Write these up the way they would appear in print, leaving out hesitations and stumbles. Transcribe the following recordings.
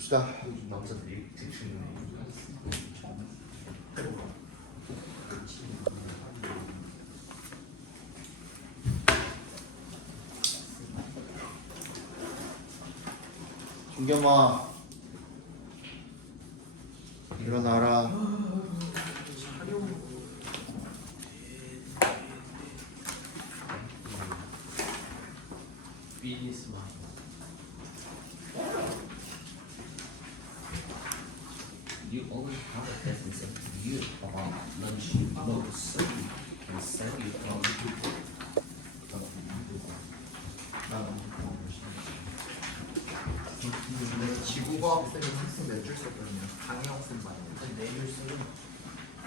봅시다. 남자들이 대충 준겸아 일어나라. 비즈니스만 You always have a business and you about lunch notes and sell it to other people. 근데 지구과학 쌤이 학생 몇줄 썼거든요. 강혜영 쌤 반이요. 네줄 쓰고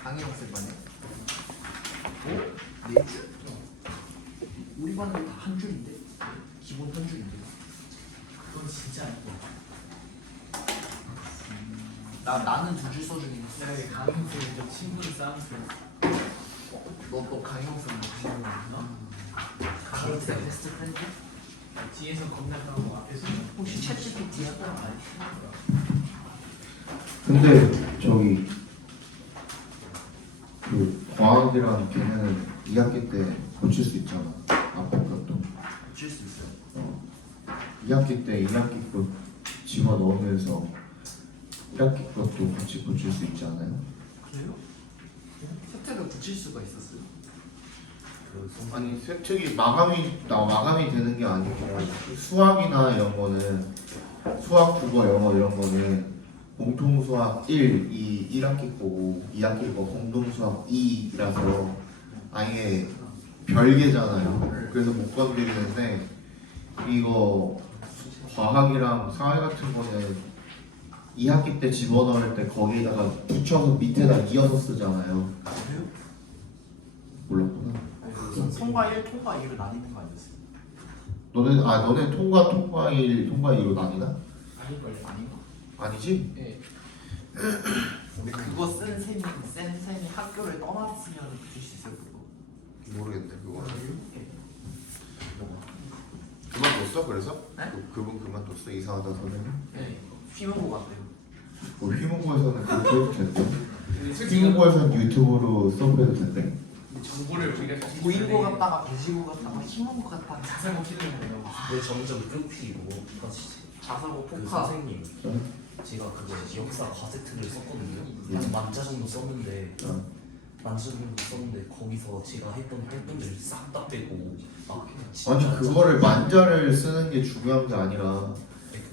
강혜영 쌤 반이요. 오? 네 줄? 우리 반은 다 한 줄인데 기본 한 줄인데. 그건 진짜 아니고. 나는 두 줄 써주긴 했어. 내가 강훈쌤 좀 친구를 쌓았어요. 너 강혜영 쌤 강훈 쌤 베스트 프렌드? 뒤에서 겁나 까고 앞에서 혹시 챗GPT 했던 거 아니야? 근데 저기 그 과학이랑 걔네는 2학기 때 고칠 수 있잖아. 앞에 것도. 고칠 수 있어요. 2학기 때 2학기 것 집어 넣으면서 1학기 것도 같이 고칠 수 있지 않아요? 그래요? 세태가 고칠 수가 있었어요. 아니 세특이 마감이 되는 게 아니고 수학이나 이런 거는 수학, 국어, 영어 이런 거는 공통 수학 1, 2, 1학기 거고 2학기 거 공동 수학 2라서 아예 별개잖아요. 그래서 못 건드리는데 이거 과학이랑 사회 같은 거는 2학기 때 집어넣을 때 거기에다가 붙여서 밑에다 이어서 쓰잖아요. 그래요? 몰랐구나. 통과 1, 통과 2로 나뉘는 거 아니었어요? 너네 통과 1, 통과 2로 나뉘나? 아닐걸요? 아닌가? 아니지? 예. 근데 그거 쓴 쌤이 학교를 떠났으면 붙일 수 있어요 그거. 모르겠네 그거. 예. 그만뒀어 그래서? 네? 그분 그만뒀어 이상하다 선생님? 네. 휘문고 같대요. 뭐 휘문고에서는 그렇게 해도 된대. 휘문고에서는 유튜브로 수업해도 된대. 정보를 우리가 고인고 갔다가 배시고 갔다가 휘문고 갔다가 자살고 키는 거예요. 왜 점점 끊기고 자사고 그 포카. 선생님 제가 그거 역사 가제트를 썼거든요. 만자 정도 썼는데 만자 정도 썼는데 거기서 제가 했던 활동들을 싹 다 빼고 막 아니 그거를 만자를 쓰는 게 중요한 게 아니라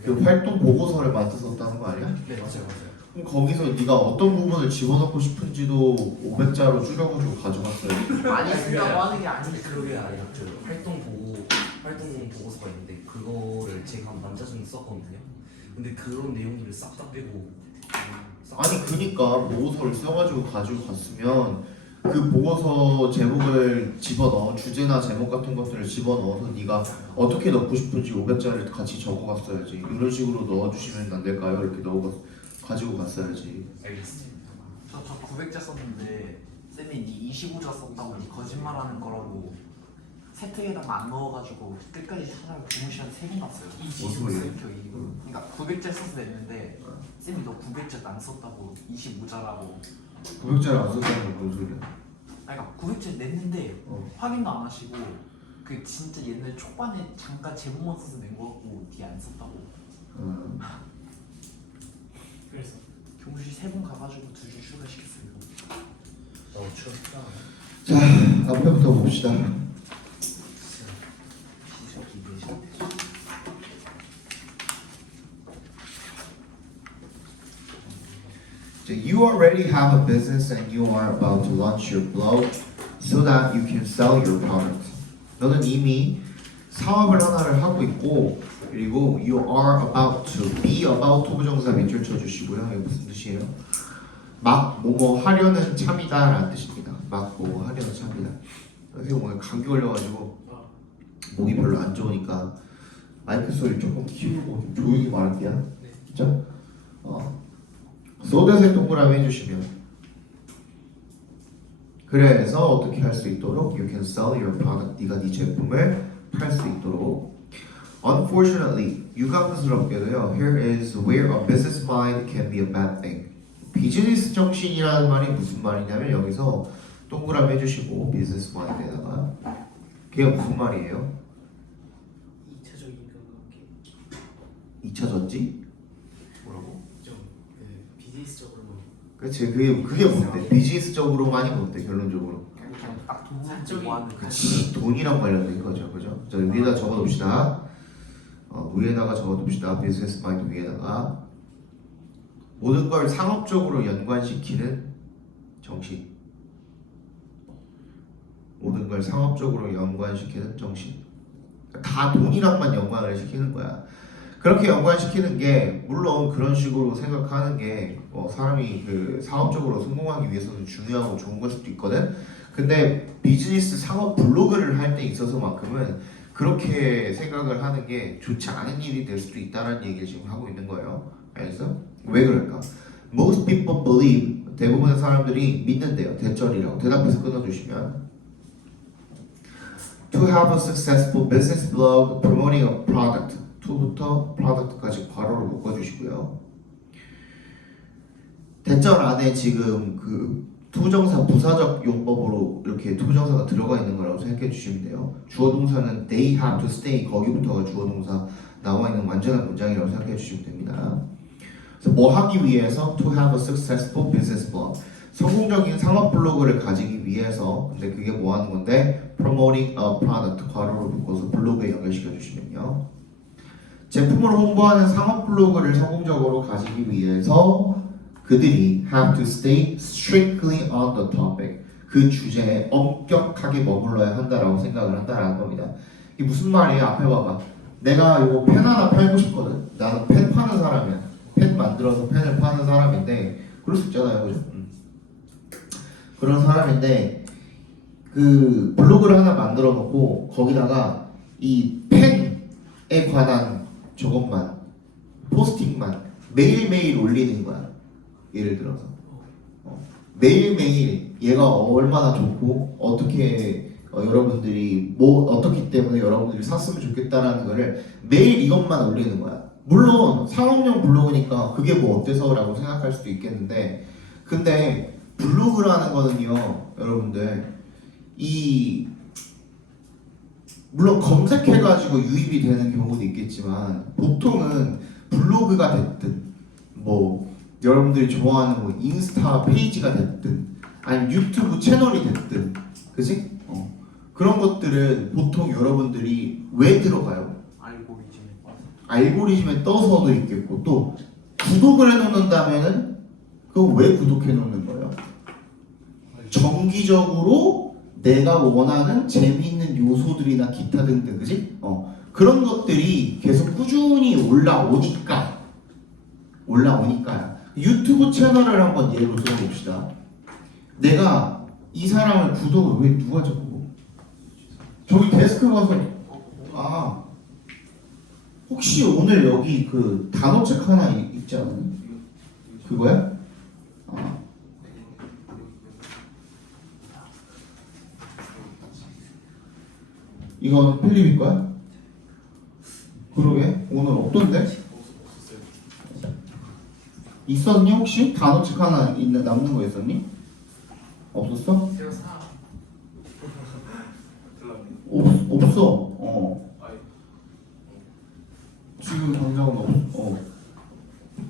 그 활동 보고서를 만들어 썼다는 거 아니야? 네 맞아요 맞아요. 그럼 거기서 네가 어떤 부분을 집어넣고 싶은지도 500자로 줄여가지고 가져갔어요. 많이 쓴다고 하는 게 아닌데 근데 그게 아니라 그 활동 보고서가 있는데 그거를 제가 만자 정도 썼거든요. 근데 그런 내용들을 싹 다 빼고 아니 그니까 보고서를 써가지고 가지고 갔으면 그 보고서 제목을 집어넣어 주제나 제목 같은 것들을 집어넣어서 네가 어떻게 넣고 싶은지 500자를 같이 적어갔어야지. 이런 식으로 넣어주시면 안 될까요? 이렇게 가지고 갔어야지. 알겠습니다. 저 900자 썼는데 쌤이 니 25자 썼다고 니 거짓말하는 거라고 세특에다가 안 넣어가지고 끝까지 찾아가 교무시간 3번 났어요. 무슨 소리야? 그러니까 900자 써서 냈는데 쌤이 너 900자 안 썼다고 25자라고. 900자를 안 썼다는 건 무슨 소리야? 그러니까 900자 냈는데 어. 확인도 안 하시고 그 진짜 옛날 초반에 잠깐 제목만 써서 낸 거고 뒤에 안 썼다고. 그래서 교무실 3번 가가지고 2줄 추가시켰어요. 추웠다. 자 앞에부터 봅시다. You already have a business and you are about to launch your blog so that you can sell your product. 너는 이미 사업을 하나를 하고 있고 그리고 you are about to be about to 부정사 밑줄 쳐주시고요. 이게 무슨 뜻이에요? 막 뭐뭐 하려는 참이다 라는 뜻입니다. 막 뭐뭐 하려는 참이다. 선생님 오늘 감기 걸려가지고 목이 별로 안 좋으니까 마이크 소리 조금 키우고 좀 조용히 말할게요. 진짜? 소댓의 동그라미 해주시면 그래서 어떻게 할 수 있도록 you can sell your product 네가 네 제품을 팔 수 있도록 Unfortunately, 유감스럽게도요. Here is where a business mind can be a bad thing. 비즈니스 정신이라는 말이 무슨 말이냐면 여기서 동그라미 해주시고 비즈니스 마인드에다가 그게 무슨 말이에요? 2차적인 그렇게 2차 전지? 뭐라고? 좀그 비즈니스적으로 그치 그게 뭔데? 비즈니스적으로만이 뭔데 결론적으로? 그냥 딱 돈을 사적인 좋아하는 그치 돈이랑 관련된 거죠 그죠? 자 위에다 적어둡시다 위에다가 적어둡시다 비즈니스 마인드 위에다가 모든 걸 상업적으로 연관시키는 정신 모든 걸 상업적으로 연관시키는 정신 다 돈이랑만 연관을 시키는 거야 그렇게 연관시키는 게 물론 그런 식으로 생각하는 게 사람이 그 사업적으로 성공하기 위해서는 중요하고 좋은 걸 수도 있거든 근데 비즈니스 상업 블로그를 할 때 있어서만큼은 그렇게 생각을 하는 게 좋지 않은 일이 될 수도 있다는 얘기를 지금 하고 있는 거예요 알겠어? 왜 그럴까? Most people believe 대부분의 사람들이 믿는데요 대절이라고 대답해서 끊어주시면 To have a successful business blog promoting a product to부터 product까지 괄호를 묶어주시고요 대절 안에 지금 그 투정사 부사적 용법으로 이렇게 투정사가 들어가 있는 거라고 생각해 주시면 돼요 주어 동사는 they have to stay 거기부터가 주어 동사 나와 있는 완전한 문장이라고 생각해 주시면 됩니다 그래서 뭐 하기 위해서 to have a successful business blog 성공적인 상업 블로그를 가지기 위해서 근데 그게 뭐 하는 건데 promoting a product 괄호를 묶어서 블로그에 연결시켜 주시면요 제품을 홍보하는 상업 블로그를 성공적으로 가지기 위해서 그들이 have to stay strictly on the topic 그 주제에 엄격하게 머물러야 한다라고 생각을 한다라는 겁니다 이게 무슨 말이에요? 앞에 봐봐 내가 이거 펜 하나 팔고 싶거든 나는 펜 파는 사람이야 펜 만들어서 펜을 파는 사람인데 그럴 수 있잖아요 그죠? 그런 사람인데 그 블로그를 하나 만들어 놓고 거기다가 이 펜에 관한 저것만 포스팅만 매일매일 올리는 거야 예를 들어서 매일매일 얘가 얼마나 좋고 어떻게 여러분들이 뭐 어떻기 때문에 여러분들이 샀으면 좋겠다라는 거를 매일 이것만 올리는 거야 물론 상업용 블로그니까 그게 뭐 어때서 라고 생각할 수도 있겠는데 근데 블로그라는 거는요 여러분들 이 물론 검색해가지고 유입이 되는 경우도 있겠지만 보통은 블로그가 됐든 뭐 여러분들이 좋아하는 뭐 인스타 페이지가 됐든 아니면 유튜브 채널이 됐든 그치? 그런 것들은 보통 여러분들이 왜 들어가요? 알고리즘에 빠져. 알고리즘에 떠서도 있겠고 또 구독을 해놓는다면은 그거 왜 구독해 놓는 거예요? 정기적으로 내가 원하는 재미있는 요소들이나 기타 등등 그지? 그런 것들이 계속 꾸준히 올라오니까요 유튜브 채널을 한번 예로 들어봅시다 내가 이 사람을 구독을 왜 누가 적고 저기 데스크 가서 혹시 오늘 여기 그 단어책 하나 있지 않았니? 그거야? 이건 필립이 거야? 그러게 오늘 없던데? 있었니 혹시? 단어책 하나 남는 거 있었니? 없었어? 제가 사 없어. 지금 당장은 없어.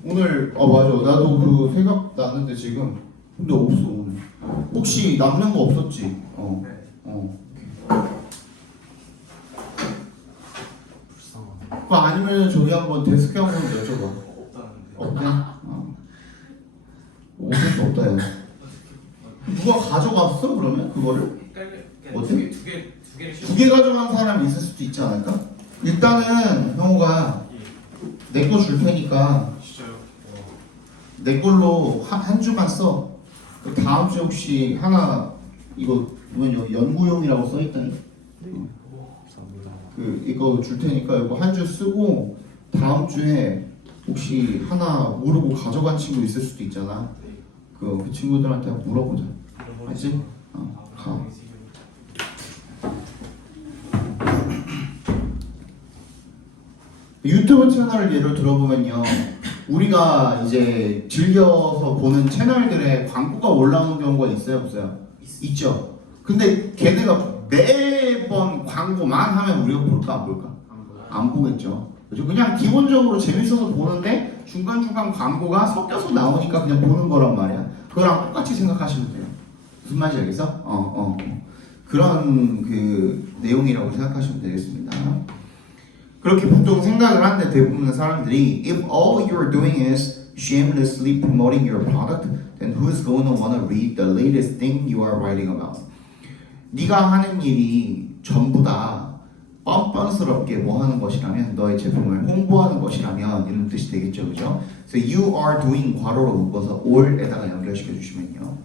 오늘 맞아. 나도 그 생각 났는데 지금 근데 없어 오늘. 혹시 남는 거 없었지? 불쌍하네 그거 아니면 저기 한번 데스크 한번 여쭤봐. 없다는데. 없대? 없을 수 없다 야. 누가 가져갔어 그러면 그거를? 어때? 두 개를 두 개 가져간 사람이 있을 수도 있지 않을까? 일단은 형우가 내 거 줄 테니까 진짜요? 내 걸로 한 주만 써. 그 다음 주 혹시 하나 이거 보면 여기 연구용이라고 써 있다니. 감사합니다 그 이거 줄 테니까 이거 한 주 쓰고 다음 주에 혹시 하나 모르고 가져간 친구 있을 수도 있잖아. 그 친구들한테 한번 물어보자. 알지? 가. 유튜브 채널을 예로 들어보면요 우리가 이제 즐겨서 보는 채널들에 광고가 올라오는 경우가 있어요, 없어요? 있죠. 근데 걔네가 매번 광고만 하면 우리가 볼까 안 볼까? 안 보겠죠. 그죠? 그냥 기본적으로 재밌어서 보는데 중간중간 광고가 섞여서 나오니까 그냥 보는 거란 말이야. 그거랑 똑같이 생각하시면 돼요. 무슨 말인지 알겠어? 그런 그 내용이라고 생각하시면 되겠습니다. 그렇게 보통 생각을 하는데 대부분의 사람들이 if all you're doing is shamelessly promoting your product, then who's going to want to read the latest thing you are writing about? 네가 하는 일이 전부 다 뻔뻔스럽게 뭐 하는 것이라면 너의 제품을 홍보하는 것이라면 이런 뜻이 되겠죠, 그죠? So you are doing 괄호로 묶어서 all에다가 연결시켜 주시면요.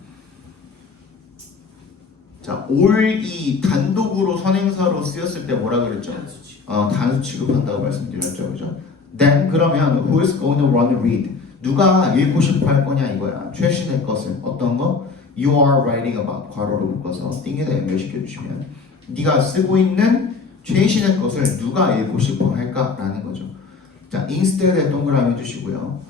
자, all이 단독으로 선행사로 쓰였을 때 뭐라 그랬죠? 단수 취급한다고 말씀드렸죠, 그죠? Then 그러면 who is going to want to read? 누가 읽고 싶어 할 거냐 이거야. 최신의 것을 어떤 거? You are writing about 괄호로 묶어서 띵에다 연결시켜 주시면 네가 쓰고 있는 최신의 것을 누가 읽고 싶어 할까라는 거죠. 자, instead에 동그라미 해주시고요.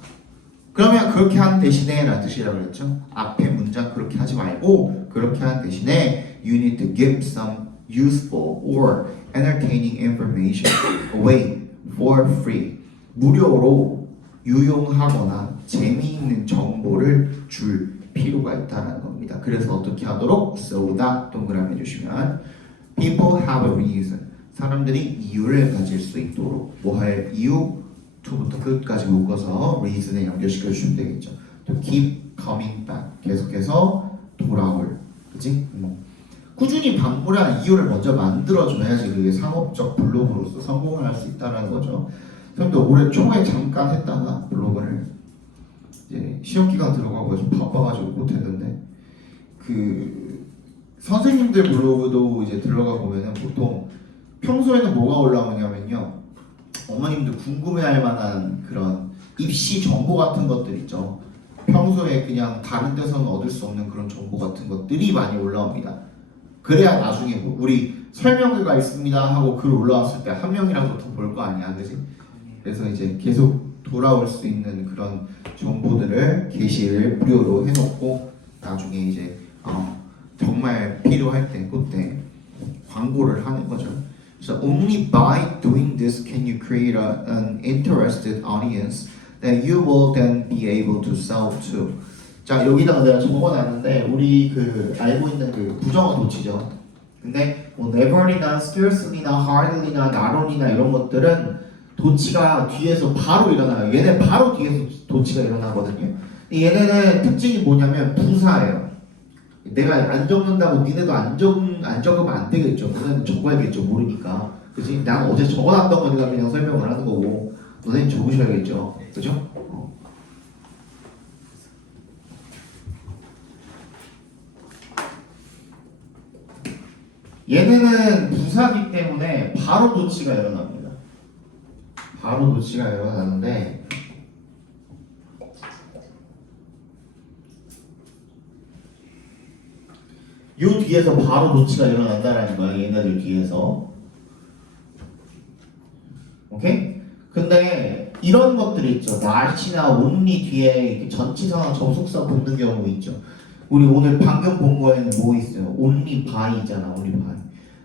그러면 그렇게 하는 대신에 라는 뜻이라고 그랬죠. 앞에 문장 그렇게 하지 말고 그렇게 하는 대신에 you need to give some useful or entertaining information away for free. 무료로 유용하거나 재미있는 정보를 줄 필요가 있다는 겁니다. 그래서 어떻게 하도록? So that 동그라미 해주시면 people have a reason. 사람들이 이유를 가질 수 있도록 뭐 할 이유? to부터 끝까지 묶어서 reason에 연결시켜 주시면 되겠죠. To keep coming back. 계속해서 돌아올. 그치? 꾸준히 방문한 이유를 먼저 만들어줘야지 그게 상업적 블로그로서 성공을 할 수 있다는 거죠. 선생님도 올해 초에 잠깐 했다가 블로그를 이제 시험기간 들어가고 좀 바빠가지고 못했는데 그 선생님들 블로그도 이제 들어가 보면은 보통 평소에는 뭐가 올라오냐면요, 어머님들 궁금해할 만한 그런 입시 정보 같은 것들 있죠. 평소에 그냥 다른 데서는 얻을 수 없는 그런 정보 같은 것들이 많이 올라옵니다. 그래야 나중에 뭐 우리 설명회가 있습니다 하고 글 올라왔을 때 한 명이라도 더 볼 거 아니야, 그지? 그래서 이제 계속 돌아올 수 있는 그런 정보들을 게시를 무료로 해놓고 나중에 이제 정말 필요할 때 그때 광고를 하는 거죠. So only by doing this can you create an interested audience that you will then be able to sell to. 자, 여기다가 내가 적어놨는데 우리 그 알고 있는 그 부정어 도치죠. 근데 뭐 never이나 scarcely나 hardly나 not only나 이런 것들은 도치가 뒤에서 바로 일어나요. 얘네 바로 뒤에서 도치가 일어나거든요. 얘네는 특징이 뭐냐면 부사예요. 내가 안 적는다고 니네도 안 적으면 안 되겠죠. 너네는 적어야겠죠. 모르니까. 그치? 난 어제 적어놨던 거니까 그냥 설명을 하는 거고 너네는 적으셔야겠죠. 그죠? 얘네는 부사기 때문에 바로 도치가 일어납니다. 바로 도치가 일어나는데 요 뒤에서 바로 도치가 일어난다라는 거야. 얘네들 뒤에서. 오케이? 근데 이런 것들이 있죠. 날씨나 only 뒤에 이렇게 전치사나 접속사 붙는 경우 있죠. 우리 오늘 방금 본 거에는 뭐 있어요? only by 있잖아. only by.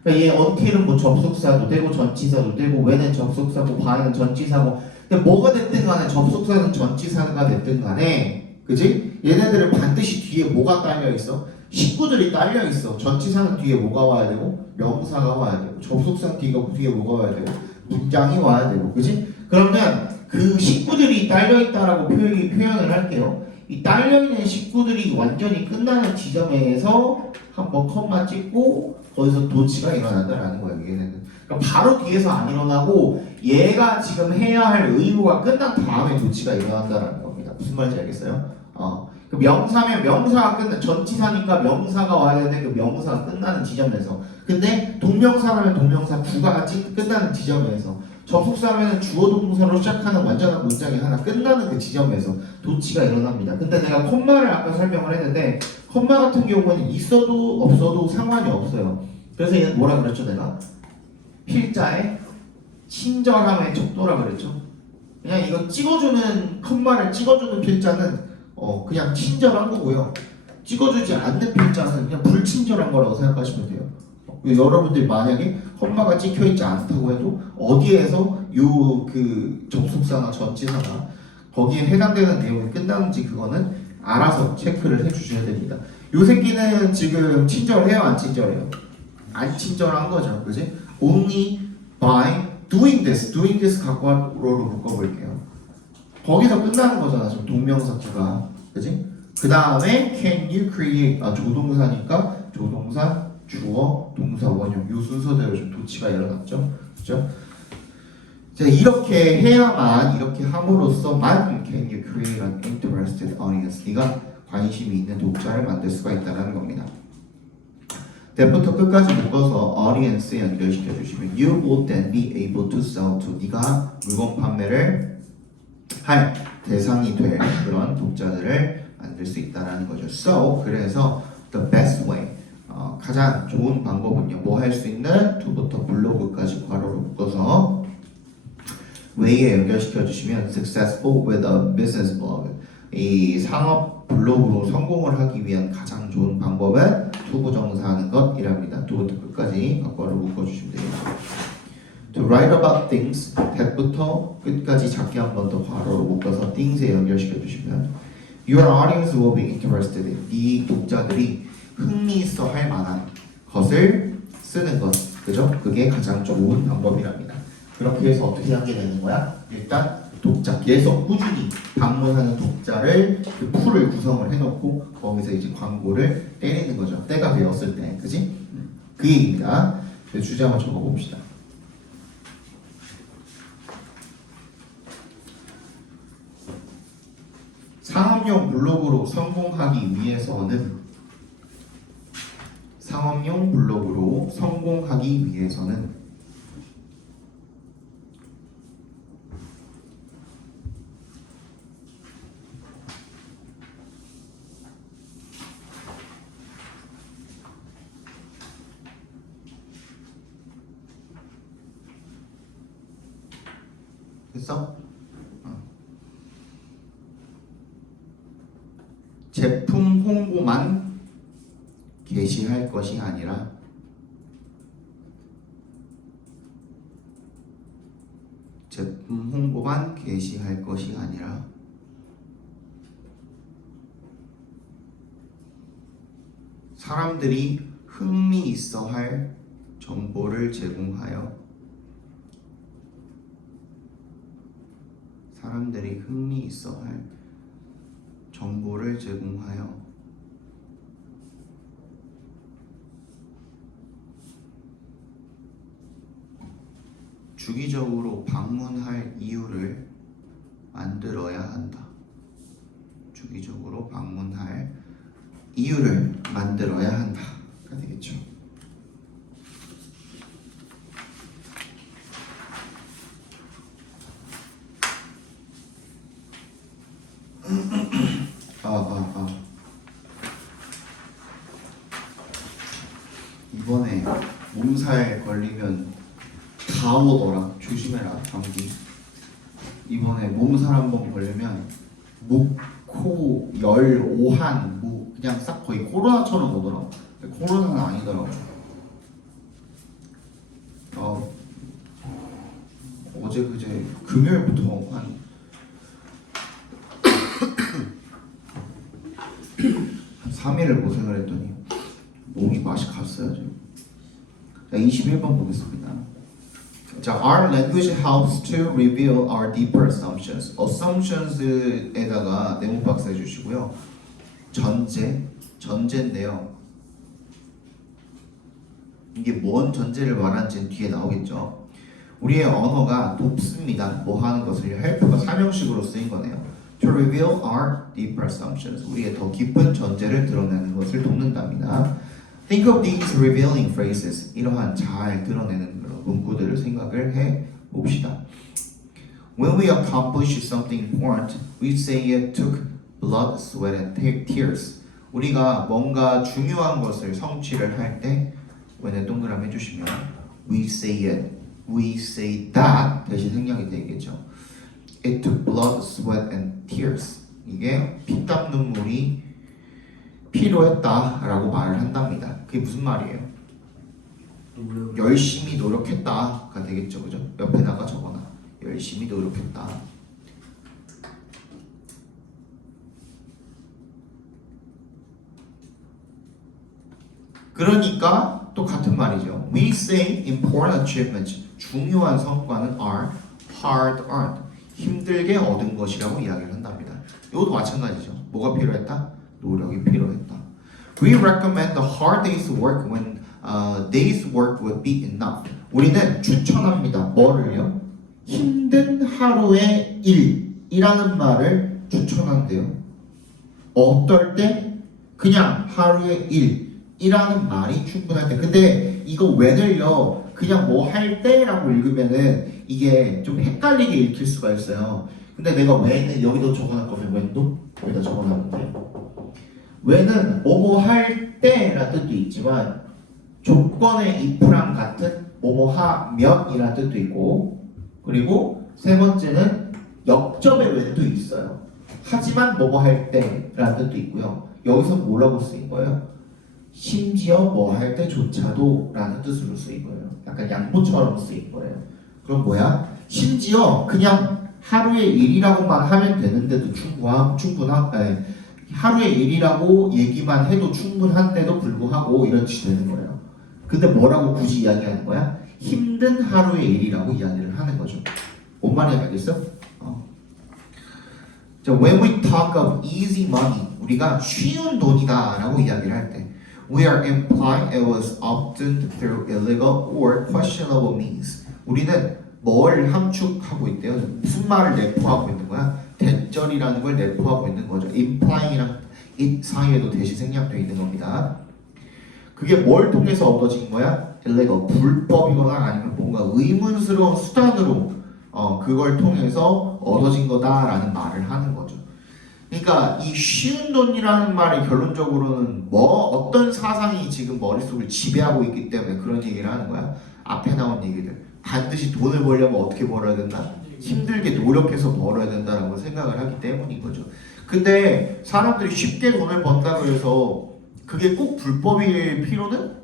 그러니까 얘 until은 뭐 접속사도 되고 전치사도 되고 when은 접속사고 by는 전치사고. 근데 뭐가 됐든 간에 접속사는 전치사가 됐든 간에 그지? 얘네들은 반드시 뒤에 뭐가 딸려 있어? 식구들이 딸려 있어. 전치사는 뒤에 뭐가 와야 되고 명사가 와야 되고 접속사 뒤에 뭐가 와야 되고 문장이 와야 되고 그지? 그러면 그 식구들이 딸려 있다라고 표현을 할게요. 이 딸려 있는 식구들이 완전히 끝나는 지점에서 한번 컴마 찍고 거기서 도치가 일어난다라는 거예요. 얘네는. 그러니까 바로 뒤에서 안 일어나고 얘가 지금 해야 할 의무가 끝난 다음에 도치가 일어난다라는 겁니다. 무슨 말인지 알겠어요? 그 명사면 명사가 전치사니까 명사가 와야 되는데 그 명사가 끝나는 지점에서. 근데 동명사라면 동명사 부가 끝나는 지점에서. 접속사면 주어 동사로 시작하는 완전한 문장이 하나 끝나는 그 지점에서 도치가 일어납니다. 근데 내가 콤마를 아까 설명을 했는데 콤마 같은 경우는 있어도 없어도 상관이 없어요. 그래서 얘는 뭐라 그랬죠 내가? 필자의 친절함의 척도라 그랬죠. 그냥 이거 찍어주는 컴마를 찍어주는 필자는 그냥 친절한 거고요. 찍어주지 않는 필자는 그냥 불친절한 거라고 생각하시면 돼요. 여러분들이 만약에 컴마가 찍혀 있지 않다고 해도 어디에서 요 그 접속사나 전치사나 거기에 해당되는 내용이 끝나는지 그거는 알아서 체크를 해주셔야 됩니다. 요 새끼는 지금 친절해요, 안 친절해요? 안 친절한 거죠, 그지? Only by doing this 각과로로 묶어볼게요. 거기서 끝나는 거잖아, 지금 동명사구가, 그지? 그 다음에 can you create 조동사니까 조동사, 주어, 동사, 원형 요 순서대로 좀 도치가 일어났죠, 그죠? 자, 이렇게 해야만 이렇게 함으로써만 can you create an interested audience 네가 관심이 있는 독자를 만들 수가 있다는 겁니다. 때부터 끝까지 묶어서 audience에 연결시켜 주시면 you will then be able to sell to 네가 물건 판매를 할 대상이 될 그런 독자들을 만들 수 있다는 거죠. So 그래서 the best way 가장 좋은 방법은요. 뭐 할 수 있는 to부터 블로그까지 괄호로 묶어서 way에 연결시켜 주시면 successful with a business blog 이 상업 블로그로 성공을 하기 위한 가장 좋은 방법은 투부정사하는 것이랍니다. to부터 끝까지 괄호로 묶어주시면 돼요. To write about things that부터 끝까지 작게 한 번 더 괄호로 묶어서 things에 연결시켜 주시면 your audience will be interested in 이 독자들이 흥미있어 할 만한 것을 쓰는 것 그죠? 그게 가장 좋은 방법이랍니다. 그렇게 해서 어떻게 하게 되는 거야? 일단 독자 계속 꾸준히 방문하는 독자를 그 풀을 구성을 해놓고 거기서 이제 광고를 때리는 거죠. 때가 되었을 때, 그지? 그 얘기입니다. 주제 한번 적어봅시다. 상업용 블로그로 성공하기 위해서는 됐어? 제품 홍보만 게시할 것이 아니라 사람들이 흥미있어할 정보를 제공하여 주기적으로 방문할 이유를 만들어야 한다. 가 되겠죠. 이번에 몸살 걸리면 다 오더라. 조심해라, 감기. 이번에 몸살 한번 걸리면 목, 코, 열, 오한, 그냥 싹 거의 코로나처럼 오더라고. 코로나는 아니더라고. 어제 그제 금요일부터 한 3일을 고생을 했더니 몸이 맛이 갔어요 지금. 자, 21번 보겠습니다. 자, our language helps to reveal our deeper assumptions. assumptions에다가 네모박스 해주시고요. 전제인데요. 이게 뭔 전제를 말하는지는 뒤에 나오겠죠. 우리의 언어가 돕습니다. 뭐 하는 것을 help가 사명식으로 쓰인 거네요. To reveal our deeper assumptions. 우리의 더 깊은 전제를 드러내는 것을 돕는답니다. Think of these revealing phrases. 이러한 잘 드러내는 그런 문구들을 생각을 해 봅시다. When we accomplish something important, we say it took blood, sweat, and tears. 우리가 뭔가 중요한 것을 성취를 할 때 when에 동그라미 해주시면 we say it, we say that 대신 생략이 되겠죠. It took blood, sweat, and tears. 이게 피땀 눈물이 필요했다라고 말을 한답니다. 그게 무슨 말이에요? 열심히 노력했다가 되겠죠, 그죠? 옆에다가 적어놔. 열심히 노력했다. 그러니까 또 같은 말이죠. We say important achievements. 중요한 성과는 are hard earned. 힘들게 얻은 것이라고 이야기를 한답니다. 이것도 마찬가지죠. 뭐가 필요했다? 노력이 필요했다. We recommend the hard day's work when day's work would be enough. 우리는 추천합니다. 뭐를요? 힘든 하루의 일이라는 말을 추천한대요. 어떨 때? 그냥 하루의 일이라는 말이 충분할 때. 근데 이거 when을요 그냥 뭐 할 때라고 읽으면은 이게 좀 헷갈리게 읽힐 수가 있어요. 근데 내가 when은 여기도 적어놨거든요. when도 여기다 적어놨는데 when은 뭐뭐 할 때라는 뜻도 있지만 조건의 if랑 같은 뭐뭐 하면이라는 뜻도 있고 그리고 세 번째는 역접의 when도 있어요. 하지만 뭐뭐 할 때라는 뜻도 있고요. 여기서 뭐라고 쓰인 거예요? 심지어 뭐 할 때조차도 라는 뜻으로 쓰인 거예요. 약간 양보처럼 쓰인 거예요. 그럼 뭐야? 심지어 그냥 하루의 일이라고만 하면 되는데도 하루의 일이라고 얘기만 해도 충분한데도 불구하고 이런 뜻이 되는 거예요. 근데 뭐라고 굳이 이야기하는 거야? 힘든 하루의 일이라고 이야기를 하는 거죠. 뭔 말인지 알겠어? 자, when we talk of easy money, 우리가 쉬운 돈이다 라고 이야기를 할 때 we are implying it was obtained through illegal or questionable means. 우리는 뭘 함축하고 있대요? 무슨 말을 내포하고 있는 거야? 대절이라는 걸 내포하고 있는 거죠. implying이랑 it 사이에도 대시 생략되어 있는 겁니다. 그게 뭘 통해서 얻어진 거야? illegal, 불법이거나 아니면 뭔가 의문스러운 수단으로 그걸 통해서 얻어진 거다라는 말을 하는 거죠. 그러니까 이 쉬운 돈이라는 말이 결론적으로는 어떤 사상이 지금 머릿속을 지배하고 있기 때문에 그런 얘기를 하는 거야. 앞에 나온 얘기들. 반드시 돈을 벌려면 어떻게 벌어야 된다? 힘들게 노력해서 벌어야 된다라고 생각을 하기 때문인 거죠. 근데 사람들이 쉽게 돈을 번다고 해서 그게 꼭 불법일 필요는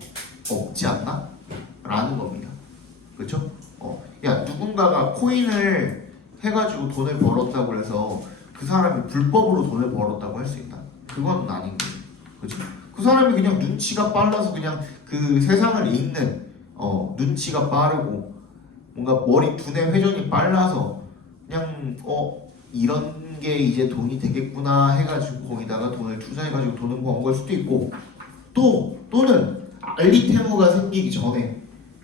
없지 않나? 라는 겁니다. 그렇죠? 야, 누군가가 코인을 해가지고 돈을 벌었다고 해서 그 사람이 불법으로 돈을 벌었다고 할 수 있다? 그건 아닌 거죠. 그렇죠? 그 사람이 그냥 눈치가 빨라서 그냥 그 세상을 읽는 눈치가 빠르고 뭔가 머리 두뇌 회전이 빨라서 그냥 이런 게 이제 돈이 되겠구나 해가지고 거기다가 돈을 투자해가지고 돈을 번 걸 수도 있고 또는 알리테무가 생기기 전에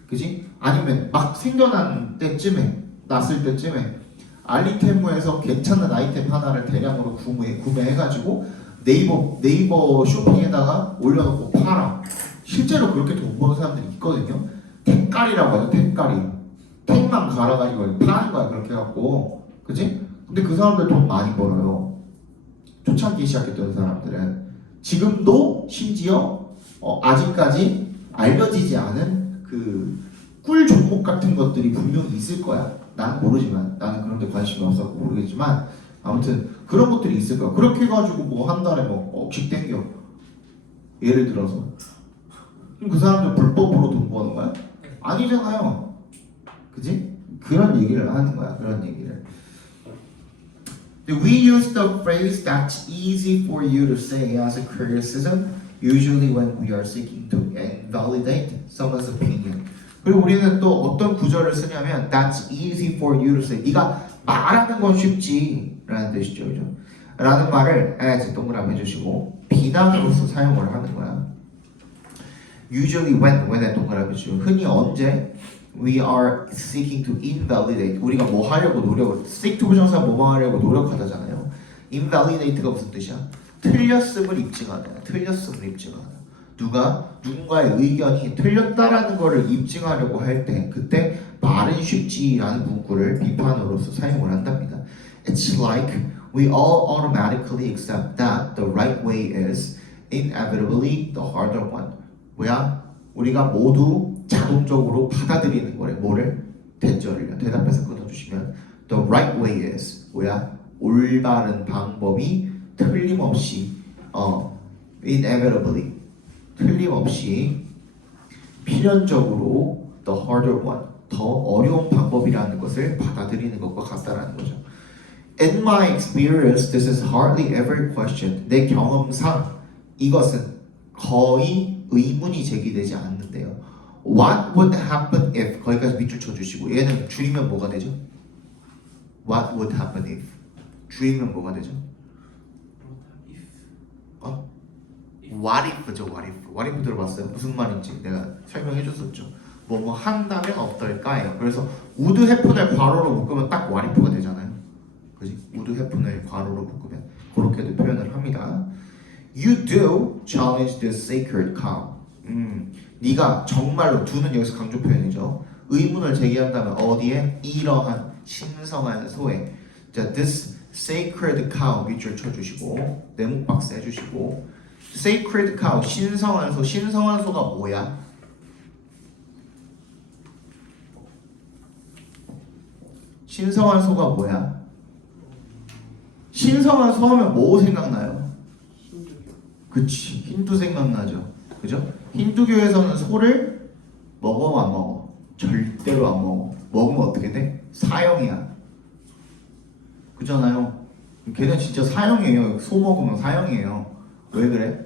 그지? 아니면 막 생겨난 때쯤에 났을 때쯤에 알리테무에서 괜찮은 아이템 하나를 대량으로 구매해가지고 네이버 쇼핑에다가 올려놓고 팔아. 실제로 그렇게 돈 버는 사람들이 있거든요. 택갈이라고 하죠. 택갈이. 택만 갈아가지고 파는 거야. 그렇게 해갖고 그치? 근데 그 사람들 돈 많이 벌어요. 초창기 시작했던 사람들은 지금도 심지어 아직까지 알려지지 않은 그 꿀 종목 같은 것들이 분명히 있을 거야. 나는 모르지만 나는 그런 데 관심이 없어서 모르겠지만 아무튼 그런 것들이 있을 거야. 그렇게 해가지고 뭐 한 달에 뭐 억씩 땡겨. 예를 들어서 그럼 그 사람들 불법으로 돈 버는 거야? 아니잖아요. 그지? 그런 얘기를 하는 거야. 그런 얘기를. We use the phrase that's easy for you to say as a criticism usually when we are seeking to invalidate someone's opinion. 그리고 우리는 또 어떤 구절을 쓰냐면 that's easy for you to say. 네가 말하는 건 쉽지 라는 뜻이죠. 그죠? 라는 말을 as 동그라미 해주시고 비난으로서 사용을 하는 거야. Usually when에 동그라미 주시고 흔히 언제 we are seeking to invalidate. 우리가 뭐 하려고 노력을 seek to 부정사 뭐 하려고 노력하다잖아요. invalidate가 무슨 뜻이야? 틀렸음을 입증하다. 틀렸음을 입증하다. 누군가의 의견이 틀렸다라는 것을 입증하려고 할 때 그때 말은 쉽지라는 문구를 비판으로서 사용을 한답니다. It's like we all automatically accept that the right way is inevitably the harder one. 뭐야? 우리가 모두 자동적으로 받아들이는 거래. 뭐를? 대절을요. 대답해서 끊어주시면 the right way is 뭐야? 올바른 방법이 틀림없이 inevitably 틀림없이 필연적으로 the harder one 더 어려운 방법이라는 것을 받아들이는 것과 같다라는 거죠. In my experience, this is hardly ever questioned. 내 경험상 이것은 거의 의문이 제기되지 않는데요. What would happen if 거기까지 밑줄 쳐주시고 얘는 줄이면 뭐가 되죠? What would happen if 줄이면 뭐가 되죠? What if죠, what if. What if 들어봤어요? 무슨 말인지 내가 설명해줬었죠. 뭐뭐 한다면 어떨까요? 그래서 would happen을 괄호로 묶으면 딱 what if가 되잖아요. 그지? would happen을 괄호로 묶으면 그렇게도 표현을 합니다. You do challenge the sacred cow. 네가 정말로 do는 여기서 강조 표현이죠. 의문을 제기한다면 어디에? 이러한 신성한 소에. 자, this sacred cow 밑줄 쳐주시고 네모 박스 해주시고 sacred cow 신성한 소. 신성한 소가 뭐야? 신성한 소가 뭐야? 신성한 소 하면 뭐 생각나요? 그치, 힌두 생각나죠. 그죠? 힌두교에서는 소를 먹어 안 먹어? 절대로 안 먹어. 먹으면 어떻게 돼? 사형이야. 그잖아요. 걔는 진짜 사형이에요. 소 먹으면 사형이에요. 왜 그래?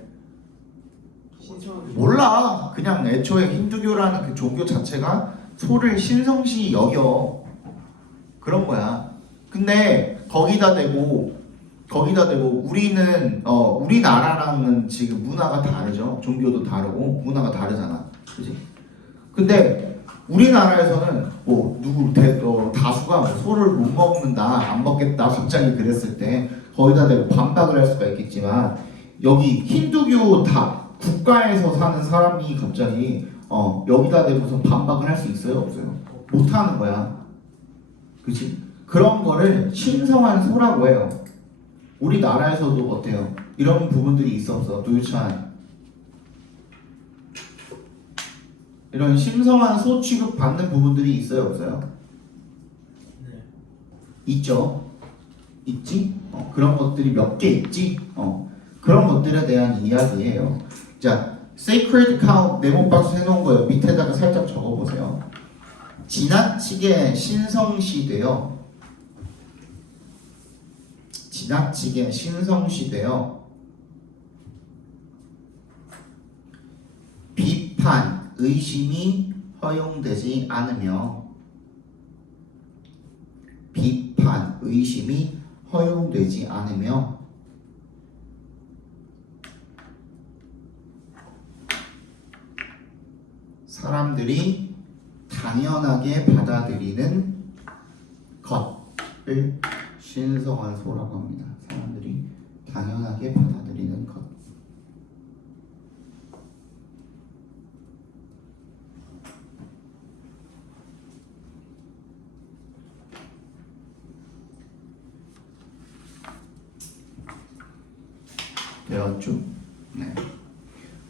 몰라. 그냥 애초에 힌두교라는 그 종교 자체가 소를 신성시 여겨. 그런 거야. 근데 거기다 대고 우리는 우리나라랑은 지금 문화가 다르죠. 종교도 다르고 문화가 다르잖아. 그지? 근데 우리나라에서는 다수가 뭐 소를 못 먹는다, 안 먹겠다 갑자기 그랬을 때 거기다 대고 반박을 할 수가 있겠지만 여기 힌두교 다 국가에서 사는 사람이 갑자기 여기다 대고서 반박을 할 수 있어요? 없어요? 못 하는 거야. 그치? 그런 거를 신성한 소라고 해요. 우리나라에서도 어때요? 이런 부분들이 있어 없어? 도유찬 이런 신성한 소 취급 받는 부분들이 있어요 없어요? 네. 있죠? 있지? 그런 것들이 몇 개 있지? 그런 것들에 대한 이야기예요. 자, sacred cow 네모 박스 해놓은 거예요. 밑에다가 살짝 적어보세요. 지나치게 신성시되어 비판, 의심이 허용되지 않으며 사람들이 당연하게 받아들이는 것을 신성한 소라고 합니다. 사람들이 당연하게 받아들이는 것. 배웠죠? 네.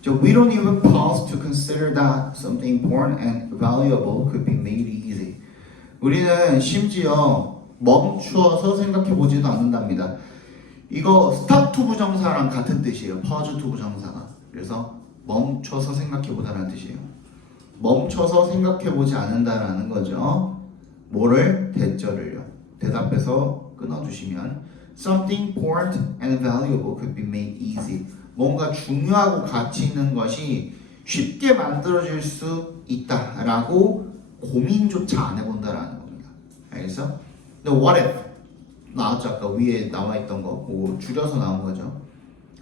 So we don't even pause to consider that something important and valuable could be made easy. 우리는 심지어 멈추어서 생각해 보지도 않는답니다. 이거 stop to 부정사랑 같은 뜻이에요. pause to 부정사가. 그래서 멈춰서 생각해 보다라는 뜻이에요. 멈춰서 생각해 보지 않는다라는 거죠. 뭐를? 대절을요. 대답해서 끊어주시면 something important and valuable could be made easy. 뭔가 중요하고 가치 있는 것이 쉽게 만들어질 수 있다라고 고민조차 안 해본다라는 겁니다. 알겠어? 근데 what if? 나왔죠? 아까 위에 나와있던 거 보고 줄여서 나온 거죠.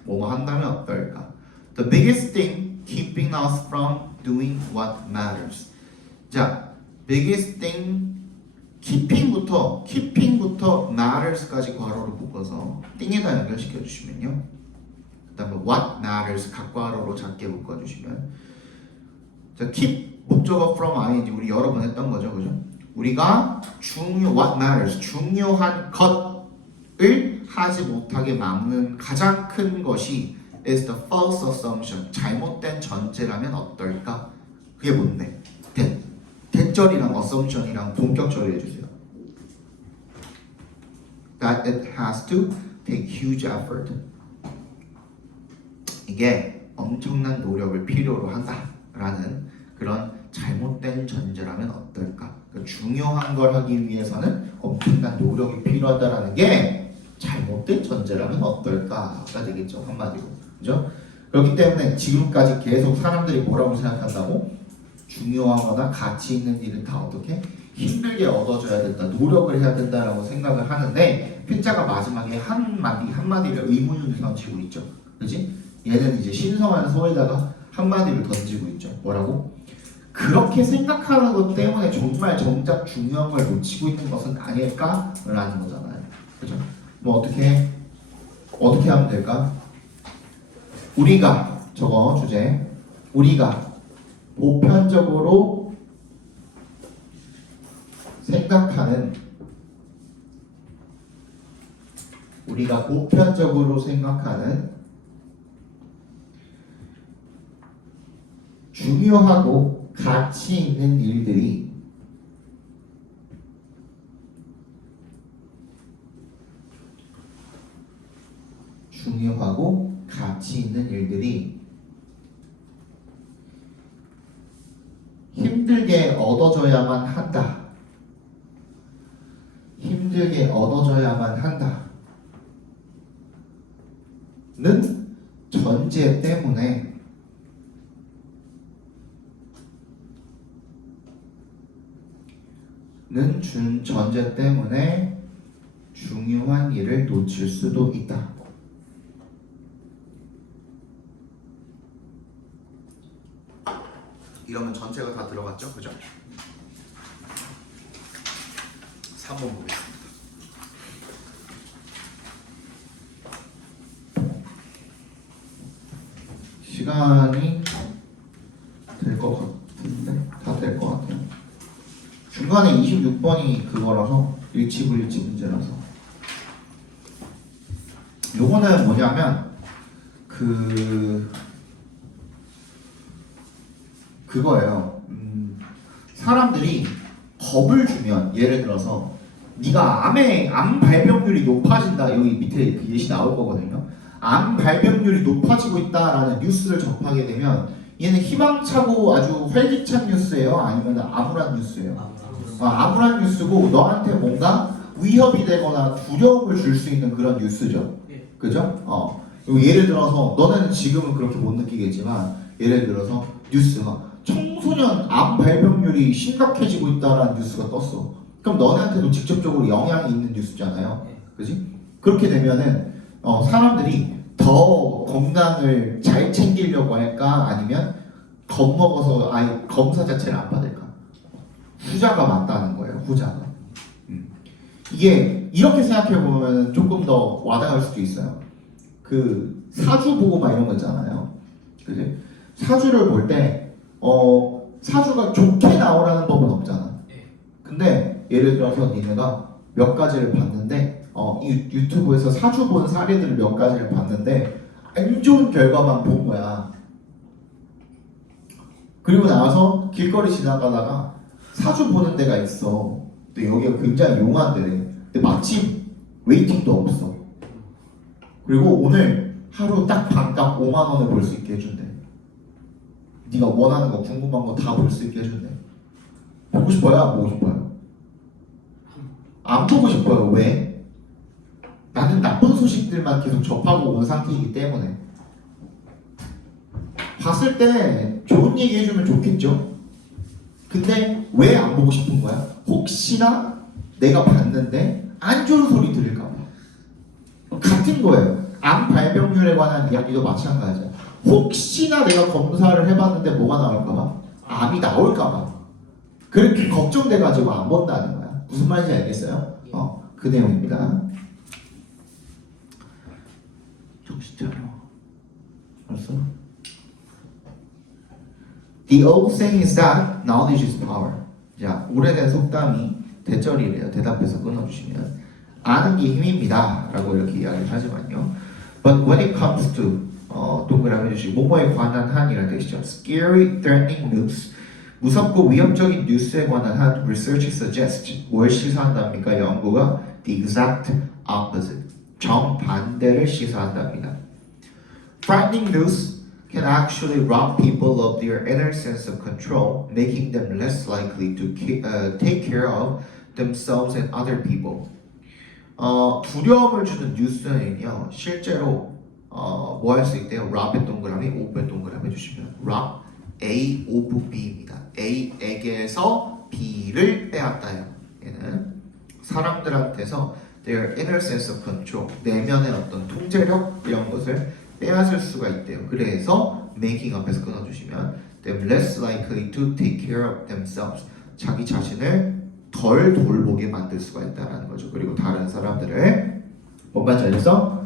뭐뭐 한다면 어떨까? The biggest thing keeping us from doing what matters. 자, biggest thing keeping부터 matters까지 괄호로 묶어서 thing에다 연결시켜 주시면요. 그 다음에 what matters 각괄호로 작게 묶어주시면 자, keep 목적어 from ing 우리 여러 번 했던 거죠, 그죠? 우리가 what matters 중요한 것을 하지 못하게 막는 가장 큰 것이 is the false assumption 잘못된 전제라면 어떨까? 그게 뭔데? 대절이랑 assumption이랑 동격처리 해주세요. that it has to take huge effort. 이게 엄청난 노력을 필요로 한다라는 그런 잘못된 전제라면 어떨까? 그러니까 중요한 걸 하기 위해서는 엄청난 노력이 필요하다라는 게 잘못된 전제라면 어떨까가 되겠죠, 한마디로. 그죠? 그렇기 때문에 지금까지 계속 사람들이 뭐라고 생각한다고? 중요하거나 가치 있는 일은 다 어떻게? 힘들게 얻어줘야 된다, 노력을 해야 된다라고 생각을 하는데 필자가 마지막에 한마디를 의문을 던지고 있죠. 그지? 얘는 이제 신성한 소에다가 한마디를 던지고 있죠. 뭐라고? 그렇게 생각하는 것 때문에 정말 정작 중요한 걸 놓치고 있는 것은 아닐까라는 거잖아요. 그죠? 뭐 어떻게 하면 될까? 우리가 저거 주제 우리가 보편적으로 생각하는 중요하고 가치 있는 일들이 힘들게 얻어져야만 한다는 전제 때문에 중요한 일을 놓칠 수도 있다. 이러면 전체가 다 들어갔죠? 그죠? 3번 보겠습니다. 시간이 될 것 같은데? 다 될 것 같아요. 중간에 26번이 그거라서 일치불일치 문제라서 요거는 뭐냐면 그거예요. 사람들이 겁을 주면 예를 들어서 네가 암 발병률이 높아진다, 여기 밑에 그 예시 나올 거거든요. 암 발병률이 높아지고 있다라는 뉴스를 접하게 되면 얘는 희망차고 아주 활기찬 뉴스예요, 아니면 암울한 뉴스예요? 암울한 뉴스고 너한테 뭔가 위협이 되거나 두려움을 줄 수 있는 그런 뉴스죠. 그죠? 예를 들어서 너는 지금은 그렇게 못 느끼겠지만 예를 들어서 뉴스가 청소년 암 발병률이 심각해지고 있다라는 뉴스가 떴어. 그럼 너네한테도 직접적으로 영향이 있는 뉴스잖아요. 그지? 그렇게 되면은 사람들이 더 건강을 잘 챙기려고 할까? 아니면 겁먹어서 아예 검사 자체를 안 받을까? 후자가 맞다는 거예요. 후자가. 이게 이렇게 생각해 보면 조금 더 와닿을 수도 있어요. 그 사주 보고 막 이런 거 있잖아요. 그지? 사주를 볼 때 사주가 좋게 나오라는 법은 없잖아. 근데 예를 들어서 니네가 몇 가지를 봤는데 유튜브에서 사주 본 사례들을 몇 가지를 봤는데 안 좋은 결과만 본 거야. 그리고 나서 길거리 지나가다가 사주 보는 데가 있어. 근데 여기가 굉장히 용한 데래. 근데 마침 웨이팅도 없어. 그리고 오늘 하루 딱 반값 5만 원에 볼 수 있게 해준대. 네가 원하는 거 궁금한 거 다 볼 수 있게 해준대. 보고 싶어요? 안 보고 싶어요? 안 보고 싶어요. 왜? 나는 나쁜 소식들만 계속 접하고 온 상태이기 때문에. 봤을 때 좋은 얘기 해주면 좋겠죠? 근데 왜 안 보고 싶은 거야? 혹시나 내가 봤는데 안 좋은 소리 들을까 봐. 같은 거예요. 암 발병률에 관한 이야기도 마찬가지야. 혹시나 내가 검사를 해봤는데 뭐가 나올까 봐? 암이 나올까 봐. 그렇게 걱정돼가지고 안 본다는 거야. 무슨 말인지 알겠어요? 그 내용입니다. 정신 차려. 알았어? The old saying is that knowledge is power. 자, 오래된 속담이 대절이래요. 대답해서 끊어주시면 아는 게 힘입니다 라고 이렇게 이야기를 하지만요. But when it comes to 동그라미 해주시고 뭐뭐에 관한 한이라는 뜻이죠. Scary, threatening news. 무섭고 위협적인 뉴스에 관한 한 research suggests 뭘 시사한답니까? 연구가 the exact opposite. 정반대를 시사한답니다. Frightening news can actually rob people of their inner sense of control, making them less likely to take care of themselves and other people. 두려움을 주는 뉴스는요, 실제로 뭐 할 수 있대요? rob의 동그라미, of의 동그라미 해주시면 rob A of B입니다. A에게서 B를 빼앗아요. 얘는 사람들한테서 their inner sense of control, 내면의 어떤 통제력 이런 것을 빼앗을 수가 있대요. 그래서 making 앞에서 끊어주시면 them less likely to take care of themselves, 자기 자신을 덜 돌보게 만들 수가 있다는 거죠. 그리고 다른 사람들을 뭔 말인지 알겠어?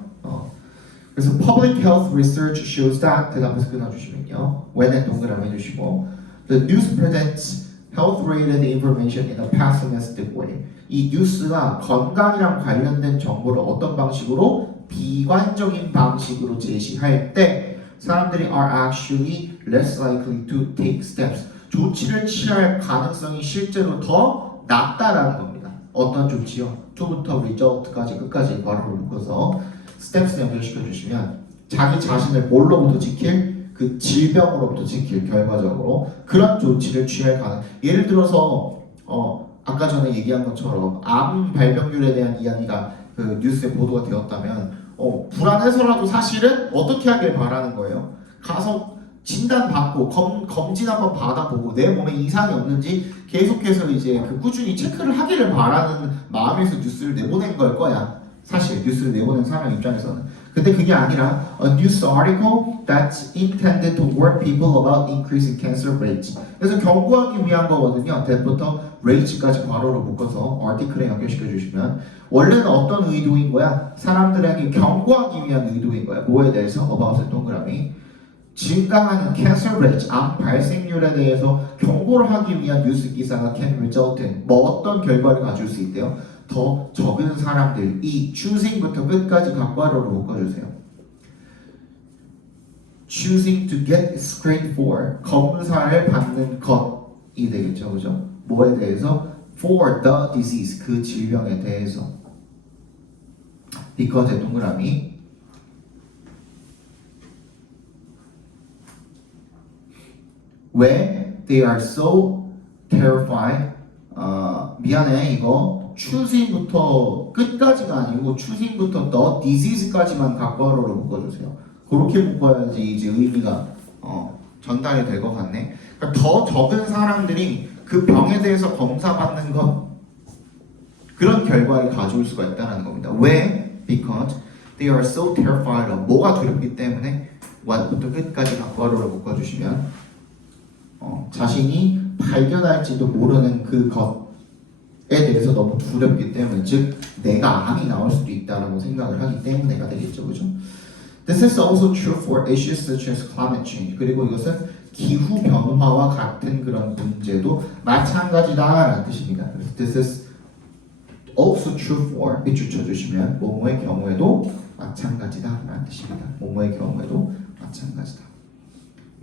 그래서 public health research shows that 대답해서 끊어주시면요. when에 동그라미 해주시고 the news presents health-related information in a pessimistic way. 이 뉴스가 건강이랑 관련된 정보를 어떤 방식으로 비관적인 방식으로 제시할 때 사람들이 are actually less likely to take steps. 조치를 취할 가능성이 실제로 더 낮다라는 겁니다. 어떤 조치요? to부터 result까지 끝까지 바로 묶어서 steps 연결시켜 주시면 자기 자신을 뭘로부터 지킬? 그 질병으로부터 지킬 결과적으로 그런 조치를 취할 가능. 예를 들어서 아까 전에 얘기한 것처럼 암 발병률에 대한 이야기가 그 뉴스에 보도가 되었다면 불안해서라도 사실은 어떻게 하길 바라는 거예요. 가서 진단 받고 검진 한번 받아보고 내 몸에 이상이 없는지 계속해서 이제 그 꾸준히 체크를 하기를 바라는 마음에서 뉴스를 내보낸 걸 거야. 사실 뉴스를 내보낸 사람 입장에서는. 근데 그게 아니라 a news article that's intended to warn people about increasing cancer rates. 그래서 경고하기 위한 거거든요. that부터 rate까지 괄호로 묶어서 article에 연결시켜 주시면 원래는 어떤 의도인 거야? 사람들에게 경고하기 위한 의도인 거야. 뭐에 대해서? about의 동그라미. 증가하는 cancer rate, 암 발생률에 대해서 경고를 하기 위한 뉴스 기사가 can result in 뭐 어떤 결과를 가질 수 있대요? 더 적은 사람들, 이 choosing부터 끝까지 각괄호로 묶어주세요. choosing to get screened for, 검사를 받는 것이 되겠죠, 그죠? 뭐에 대해서? for the disease, 그 질병에 대해서. because의 동그라미. 왜? They are so terrified. 미안해, 이거 choosing부터 끝까지가 아니고 choosing부터 the disease까지만 각괄호로 묶어주세요. 그렇게 묶어야지 이제 의미가 전달이 될 것 같네. 그러니까 더 적은 사람들이 그 병에 대해서 검사받는 것 그런 결과를 가져올 수가 있다는 겁니다. 왜? Because they are so terrified of 뭐가 두렵기 때문에 what부터 끝까지 각괄호로 묶어주시면 자신이 발견할지도 모르는 그 것에 대해서 너무 두렵기 때문에 즉 내가 암이 나올 수도 있다라고 생각을 하기 때문에가 되겠죠, 그죠? This is also true for issues such as climate change. 그리고 이것은 기후 변화와 같은 그런 문제도 마찬가지다라는 뜻입니다. 그래서 this is also true for 밑줄 쳐주시면 뭐뭐의 경우에도 마찬가지다라는 뜻입니다. 뭐뭐의 경우에도 마찬가지다.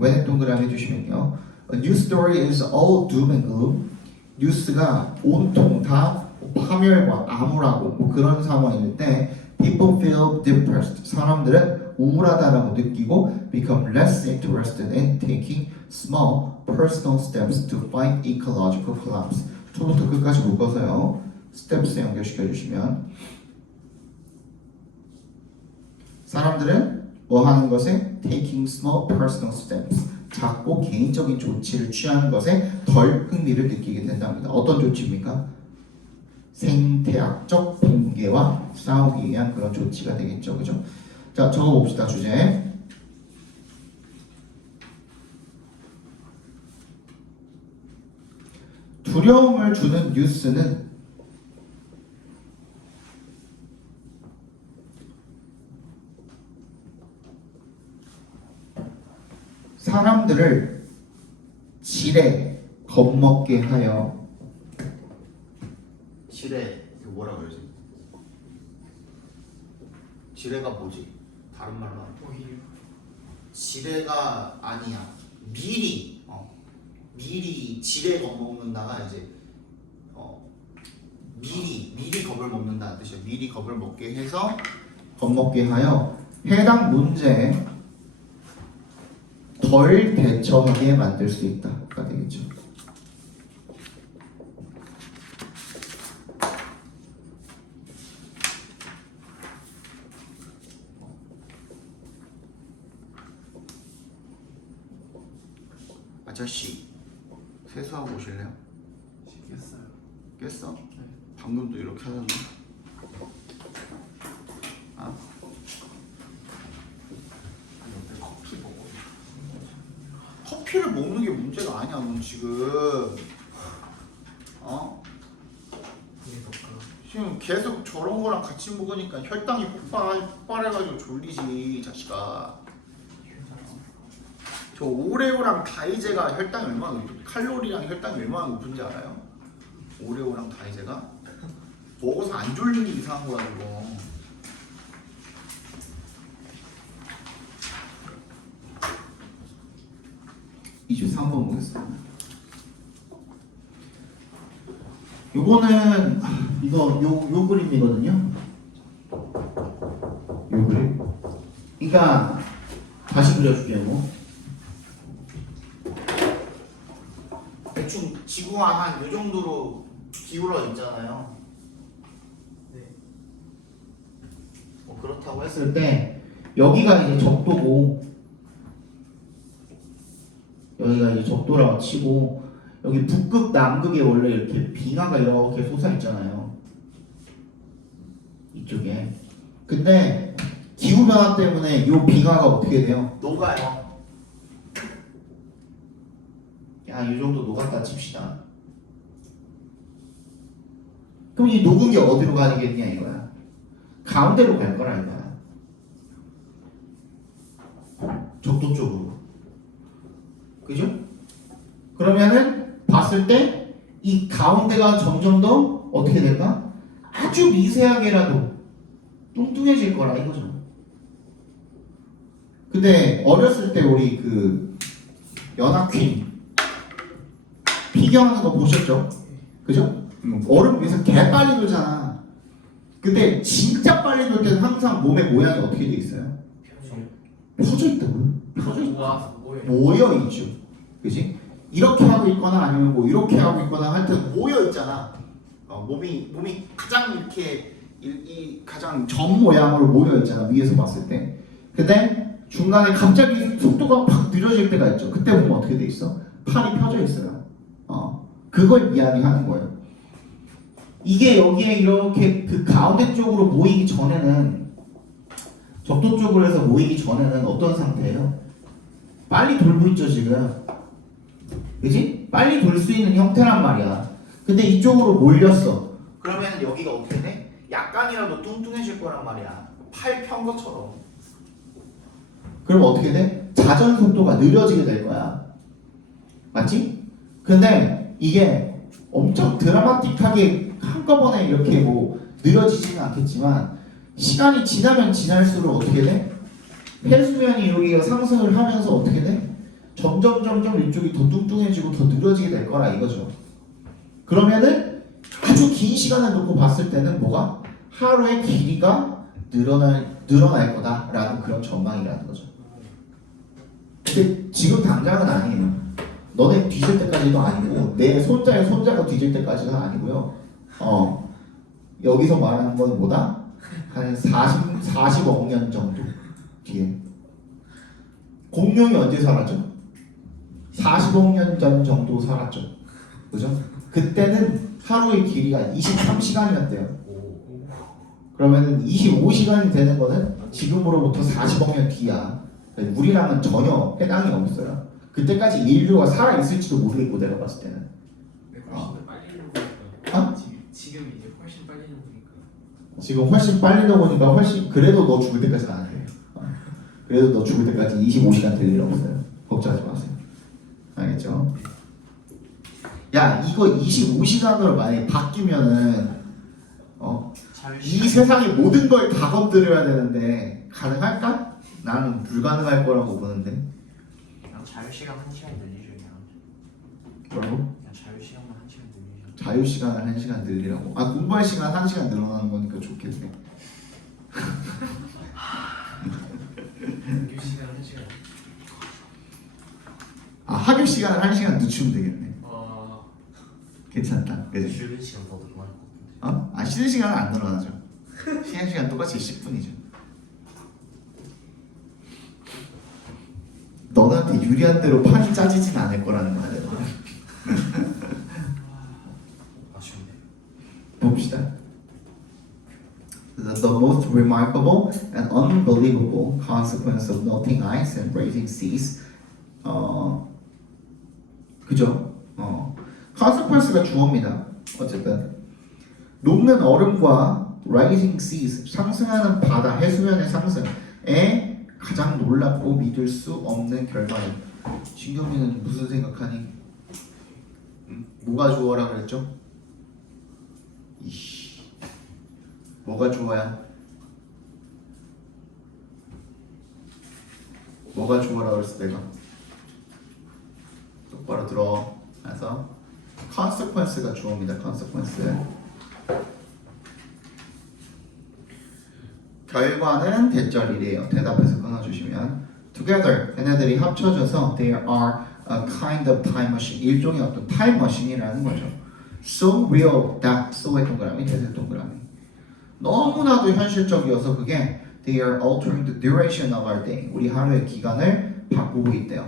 when의 동그라미 해주시면요. A news story is all doom and gloom. 뉴스가 온통 다 파멸과 암울하고 뭐 그런 상황일 때 people feel depressed. 사람들은 우울하다라고 느끼고 become less interested in taking small personal steps to fight ecological collapse. 초부터 끝까지 묶어서요. steps 연결시켜 주시면 사람들은 뭐 하는 것에 taking small personal steps. 작고 개인적인 조치를 취하는 것에 덜 흥미를 느끼게 된답니다. 어떤 조치입니까? 생태학적 붕괴와 싸우기 위한 그런 조치가 되겠죠, 그죠? 자, 적어봅시다. 주제. 두려움을 주는 뉴스는 사람들을 지레 겁먹게 하여 지뢰 이거 뭐라 그러지? 지뢰가 뭐지? 다른 말로 하면 오히려 지뢰가 아니야. 미리 미리 지뢰 겁먹는다가 이제 미리 겁을 먹는다는 뜻이에요. 미리 겁을 먹게 해서 겁먹게 하여 해당 문제에 덜 대처하게 만들 수 있다가 되겠죠. 아저씨 세수하고 오실래요? 시켰어요. 깼어? 방금도 이렇게 하던데. 아? 아니 어때 커피 먹어? 커피를 먹는 게 문제가 아니야. 넌 지금 지금 계속 저런 거랑 같이 먹으니까 혈당이 폭발해가지고 졸리지 이 자식아. 저 오레오랑 다이제가 혈당이 얼마나 칼로리랑 혈당이 얼마나 높은지 알아요? 오레오랑 다이제가 먹어서 안 졸리는 게 이상한 거야 그거. 이주 3번 보겠습니다. 요거는 이거 요 그림이거든요. 요 그림. 그러니까 다시 그려줄게요. 뭐. 대충 지구가 한 요 정도로 기울어 있잖아요. 네. 뭐 그렇다고 했을 때 여기가 이제 적도고 여기가 이제 적도라고 치고 여기 북극 남극에 원래 이렇게 빙하가 이렇게 솟아 있잖아요. 이쪽에. 근데 기후 변화 때문에 이 빙하가 어떻게 돼요? 녹아요. 이 정도 녹았다 칩시다. 그럼 이 녹은 게 어디로 가겠냐 이거야. 가운데로 갈 거라 이거야. 적도 쪽으로. 그죠? 그러면은 봤을 때 이 가운데가 점점 더 어떻게 될까? 아주 미세하게라도 뚱뚱해질 거라 이거죠. 근데 어렸을 때 우리 그 연합퀸 피겨하는 거 보셨죠? 그죠? 얼음 위에서 개 빨리 돌잖아. 근데 진짜 빨리 돌 때는 항상 몸의 모양이 어떻게 돼 있어요? 펴져 있다고요? 펴져 있다. 모여 있죠. 그지? 이렇게 하고 있거나 아니면 뭐 이렇게 하고 있거나 할 때 모여 있잖아. 몸이 가장 이렇게 이 가장 점 모양으로 모여 있잖아. 위에서 봤을 때. 근데 중간에 갑자기 속도가 팍 느려질 때가 있죠. 그때 보면 어떻게 돼 있어? 팔이 펴져 있어요. 그걸 이야기하는 거예요. 이게 여기에 이렇게 그 가운데 쪽으로 모이기 전에는 적도 쪽으로 해서 모이기 전에는 어떤 상태예요? 빨리 돌고 있죠 지금. 그지? 빨리 돌 수 있는 형태란 말이야. 근데 이쪽으로 몰렸어. 그러면 여기가 어떻게 돼? 약간이라도 뚱뚱해질 거란 말이야. 팔 편 것처럼. 그럼 어떻게 돼? 자전 속도가 느려지게 될 거야. 맞지? 근데 이게 엄청 드라마틱하게 한꺼번에 이렇게 뭐 느려지지는 않겠지만 시간이 지나면 지날수록 어떻게 돼? 해수면이 여기가 상승을 하면서 어떻게 돼? 점점 이쪽이 더 뚱뚱해지고 더 느려지게 될 거라 이거죠. 그러면은 아주 긴 시간을 놓고 봤을 때는 뭐가? 하루의 길이가 늘어날 거다라는 그런 전망이라는 거죠. 근데 지금 당장은 아니에요. 너네 뒤질 때까지도 아니고 내 손자의 손자가 뒤질 때까지는 아니고요. 여기서 말하는 건 뭐다? 한 40억 년 정도 뒤에. 공룡이 언제 살았죠? 40억 년 전 정도 살았죠. 그죠? 그때는 하루의 길이가 23시간이었대요. 그러면은 25시간이 되는 거는 지금으로부터 40억 년 뒤야. 우리랑은 전혀 해당이 없어요. 그때까지 인류가 살아있을지도 모르겠고 내가 봤을 때는. 훨씬 더 빨리 녹으니까. 지금 이제 훨씬 빨리 녹으니까. 지금 훨씬 빨리 녹으니까 훨씬 그래도 너 죽을 때까지는 안 돼요. 그래도 너 죽을 때까지 25시간 될 일 없어요. 걱정하지 마세요. 알겠죠? 야 이거 25시간으로 만약에 바뀌면은 이 세상의 모든 걸 다 건드려야 되는데 가능할까? 나는 불가능할 거라고 보는데. 그냥 자유시간 1시간 늘리죠 그냥. 뭐라고? 그냥 자유시간만 1시간 늘리죠. 자유 시간을 1시간 늘리라고. 아 공부할 시간 1시간 늘어나는 거니까 좋겠네. 학교 시간 1시간. 아 학교 시간을 1시간 늦추면 되겠네. 괜찮다. 그지? 쉬는 시간 더 늘어날 것 같은데. 어? 아 쉬는 시간은 안 늘어나죠. 쉬는 시간 똑같이 10분이죠. 너한테 유리한 대로 판이 짜지진 않을 거라는 말이야. 아쉽네. 봅시다. The most remarkable and unbelievable consequence of melting ice and raising seas. 그죠? consequence가 주어입니다. 어쨌든 녹는 얼음과 rising seas 상승하는 바다 해수면의 상승에 가장 놀랍고 믿을 수 없는 결과는 신경이는 무슨 생각하니? 뭐가 주어라 그랬죠? 이씨 뭐가 주어야? 뭐가 주어라 그랬어 내가? 똑바로 들어. 그래서 consequence가 주어입니다. consequence. 결과는 대절이래요. 대답해서 끊어주시면 together 얘네들이 합쳐져서 they are a kind of time machine. 일종의 어떤 타임 머신이라는 거죠. So real that so의 동그라미 대세 동그라미. 너무나도 현실적이어서 그게 they are altering the duration of our day. 우리 하루의 기간을 바꾸고 있대요.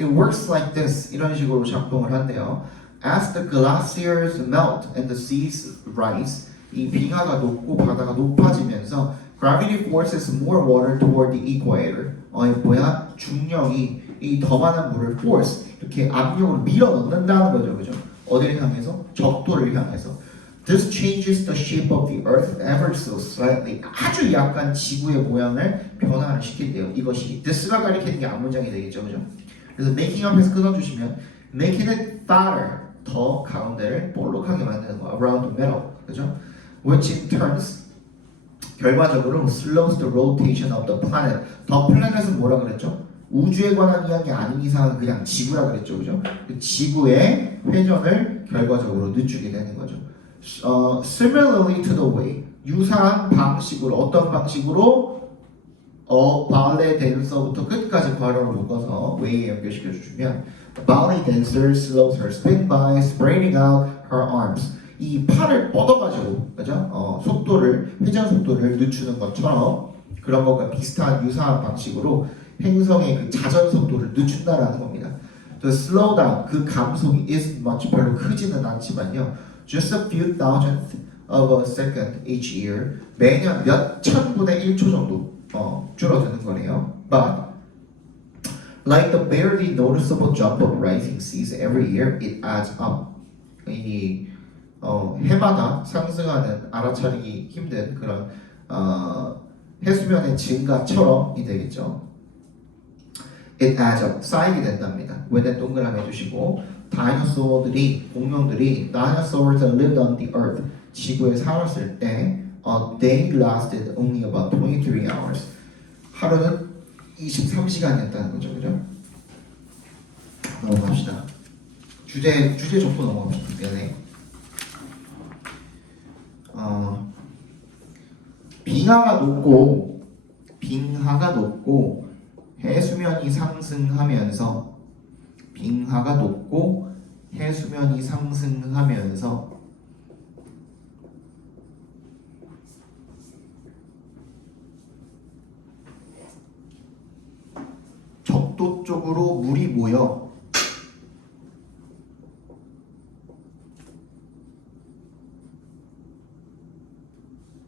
It works like this. 이런 식으로 작동을 한대요. As the glaciers melt and the seas rise, 이 빙하가 녹고 바다가 높아지면서 gravity forces more water toward the equator. 뭐야? 중력이 이 더 많은 물을 force 이렇게 압력으로 밀어 넣는다는 거죠, 그죠? 어디를 향해서? 적도를 향해서. This changes the shape of the Earth ever so slightly. 아주 약간 지구의 모양을 변화를 시킨대요. 이것이 this가 가리키는 게 앞문장이 되겠죠, 그죠? 그래서 making up에서 끊어주시면 making it fatter, 더 가운데를 볼록하게 만드는 거, around the middle, 그죠? Which in turns 결과적으로 slows the rotation of the planet. The planet은 뭐라 그랬죠? 우주에 관한 이야기 아닌 이상은 그냥 지구라 그랬죠, 그죠? 지구의 회전을 결과적으로 늦추게 되는 거죠. Similarly to the way, 유사한 방식으로 어떤 방식으로 ballet dancer부터 끝까지 괄호를 묶어서 way에 연결시켜 주시면 ballet dancer slows her spin by spreading out her arms. 이 팔을 뻗어가지고 그죠? 속도를 회전 속도를 늦추는 것처럼 그런 것과 비슷한 유사한 방식으로 행성의 그 자전 속도를 늦춘다라는 겁니다. The slowdown 그 감속이 is much 별로 크지는 않지만요. Just a few thousandth of a second each year 매년 몇 천분의 1초 정도 줄어드는 거네요. But like the barely noticeable jump of rising seas every year, it adds up. 이 해마다 상승하는 알아차리기 힘든 그런 해수면의 증가처럼이 되겠죠. It adds up. 쌓이게 된답니다. 왜냐 동그라미 해주시고 다이너소어들이 공룡들이 dinosaurs that lived on the earth 지구에 살았을 때 they lasted only about 23 hours. 하루는 23시간이었다는 거죠, 그죠? 넘어갑시다. 주제 접고 넘어갑시다. 미안해. 빙하가 높고 해수면이 상승하면서 적도 쪽으로 물이 모여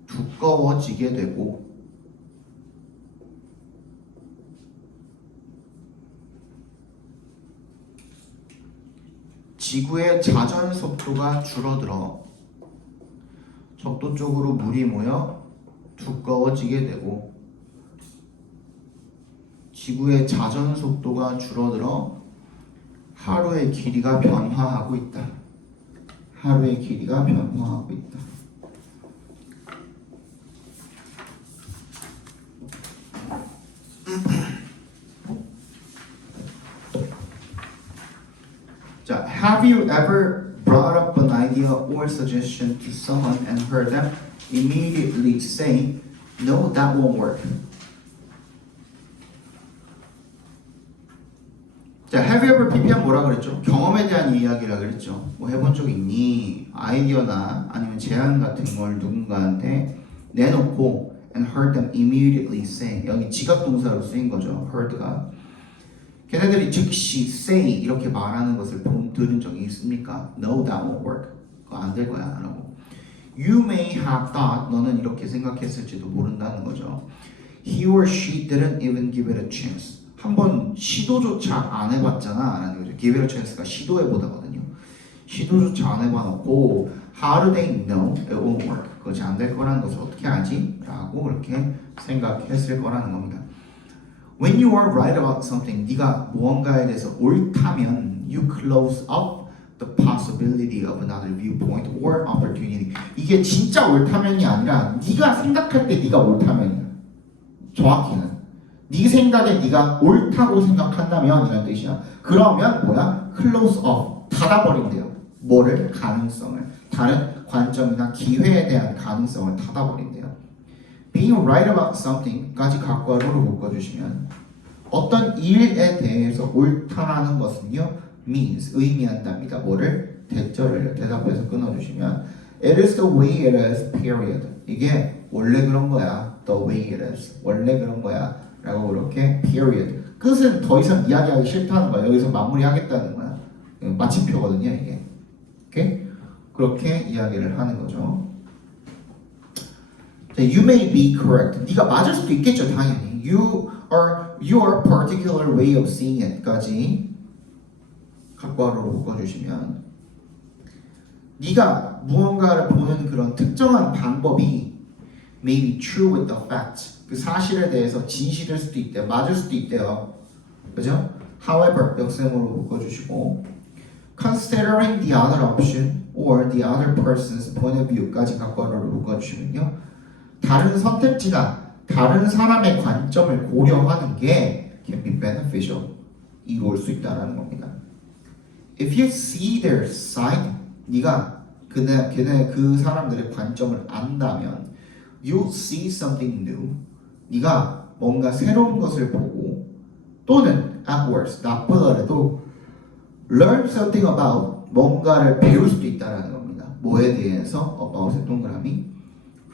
두꺼워지게 되고 지구의 자전 속도가 줄어들어 적도 쪽으로 물이 모여 두꺼워지게 되고 지구의 자전 속도가 줄어들어 하루의 길이가 변화하고 있다. 자, have you ever brought up a an idea or suggestion to someone and heard them immediately say, no, that won't work. 자, have you ever PP한 뭐라 그랬죠? 경험에 대한 이야기라 그랬죠. 뭐 해본 적 있니? 아이디어나 아니면 제안 같은 걸 누군가한테 내놓고 and heard them immediately say. 여기 지각 동사로 쓰인 거죠. heard가. 걔네들이 즉시 say 이렇게 말하는 것을 들은 적이 있습니까? No, that won't work. 그거 안 될 거야. 라고. You may have thought, 너는 이렇게 생각했을지도 모른다는 거죠. He or she didn't even give it a chance. 한번 시도조차 안 해봤잖아 라는 거죠. Give it a chance가 시도해보다거든요. 시도조차 안 해봐놓고 How do they know it won't work? 그것이 안 될 거라는 것을 어떻게 알지? 라고 그렇게 생각했을 거라는 겁니다. When you are right about something, 네가 무언가에 대해서 옳다면 you close up the possibility of another viewpoint or opportunity. 이게 진짜 옳다면이 아니라 네가 생각할 때 네가 옳다면이야. 정확히는 네 생각에 네가 옳다고 생각한다면 이런 뜻이야. 그러면 뭐야? close up, 닫아버린대요. 뭐를? 가능성을. 다른 관점이나 기회에 대한 가능성을 닫아버린대요. Being right about something까지 갖고와로를 묶어주시면 어떤 일에 대해서 옳다라는 것은요 means 의미한답니다. 뭐를? 대절을 대답해서 끊어주시면 it is the way it is period. 이게 원래 그런 거야. the way it is. 원래 그런 거야. 라고 그렇게 period. 끝은 더 이상 이야기하기 싫다는 거야. 여기서 마무리하겠다는 거야. 마침표거든요 이게. 오케이? 그렇게 이야기를 하는 거죠. You may be correct. 네가 맞을 수도 있겠죠, 당연히. Your particular way of seeing it까지 각과로로 묶어주시면 네가 무언가를 보는 그런 특정한 방법이 may be true with the facts. 그 사실에 대해서 진실일 수도 있대요. 맞을 수도 있대요. 그죠? However, 역셈으로 묶어주시고 considering the other option or the other person's point of view까지 각과로로 묶어주시면요. 다른 선택지나 다른 사람의 관점을 고려하는 게 can be beneficial. 이로울 수 있다라는 겁니다. If you see their side, 네가 걔네 그 사람들의 관점을 안다면 you'll see something new. 네가 뭔가 새로운 것을 보고 또는 at worst, 나쁘더라도 learn something about 뭔가를 배울 수도 있다라는 겁니다. 뭐에 대해서 about의 동그라미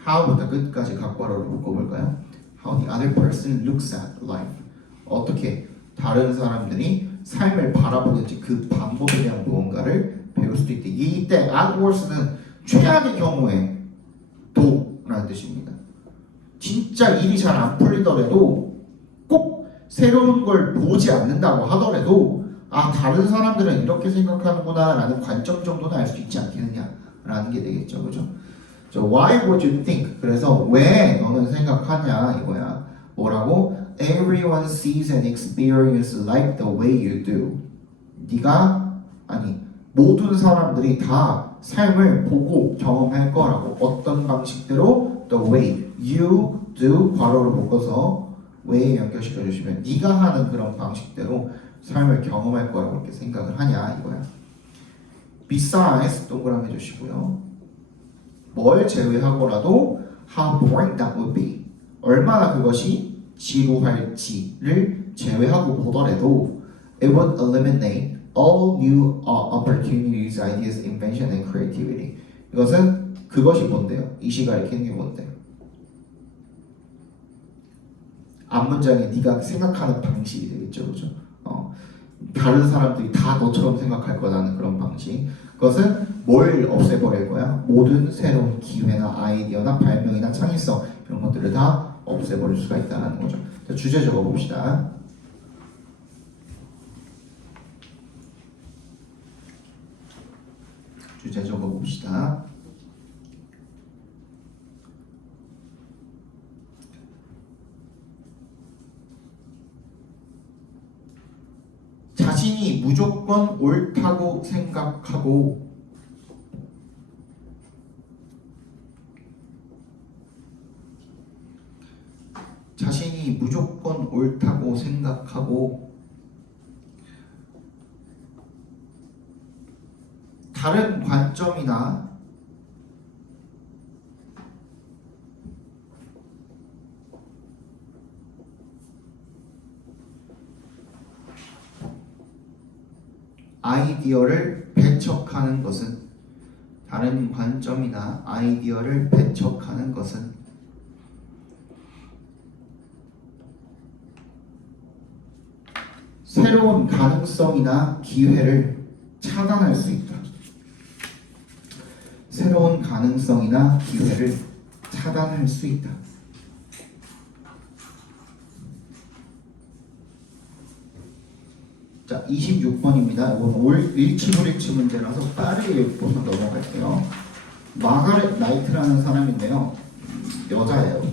how부터 끝까지 각과로를 묶어볼까요? How the other person looks at life. 어떻게 다른 사람들이 삶을 바라보는지 그 방법에 대한 무언가를 배울 수도 있대. 이때 at worst는 최악의 경우에 도라는 뜻입니다. 진짜 일이 잘 안 풀리더라도 꼭 새로운 걸 보지 않는다고 하더라도 아 다른 사람들은 이렇게 생각하는구나 라는 관점 정도는 알 수 있지 않겠느냐 라는 게 되겠죠. 그죠? So why would you think? 그래서 왜 너는 생각하냐 이거야. 뭐라고? Everyone sees and experiences life the way you do. 네가 아니 모든 사람들이 다 삶을 보고 경험할 거라고. 어떤 방식대로? The way you do 괄호로 묶어서 way에 연결시켜 주시면 네가 하는 그런 방식대로 삶을 경험할 거라고 이렇게 생각을 하냐 이거야. Besides 동그라미 주시고요. 뭘 제외하고라도 how boring that would be. 얼마나 그것이 지루할지를 제외하고 보더라도 it would eliminate all new opportunities, ideas, invention, and creativity. 이것은 그것이 뭔데요? 이 시간에 캔게 뭔데? 앞문장에 네가 생각하는 방식이 되겠죠, 그죠? 다른 사람들이 다 너처럼 생각할 거라는 그런 방식. 그것은 뭘 없애버릴 거야? 모든 새로운 기회나 아이디어나 발명이나 창의성 이런 것들을 다 없애버릴 수가 있다는 거죠. 자, 주제 적어봅시다. 주제 적어봅시다. 자신이 무조건 옳다고 생각하고 자신이 무조건 옳다고 생각하고 다른 관점이나 아이디어를 배척하는 것은 다른 관점이나 아이디어를 배척하는 것은 새로운 가능성이나 기회를 차단할 수 있다. 새로운 가능성이나 기회를 차단할 수 있다. 자, 26번입니다. 이건 올 일치불일치 문제라서 빠르게 읽고서 넘어갈게요. 마가렛 나이트라는 사람인데요. 여자예요.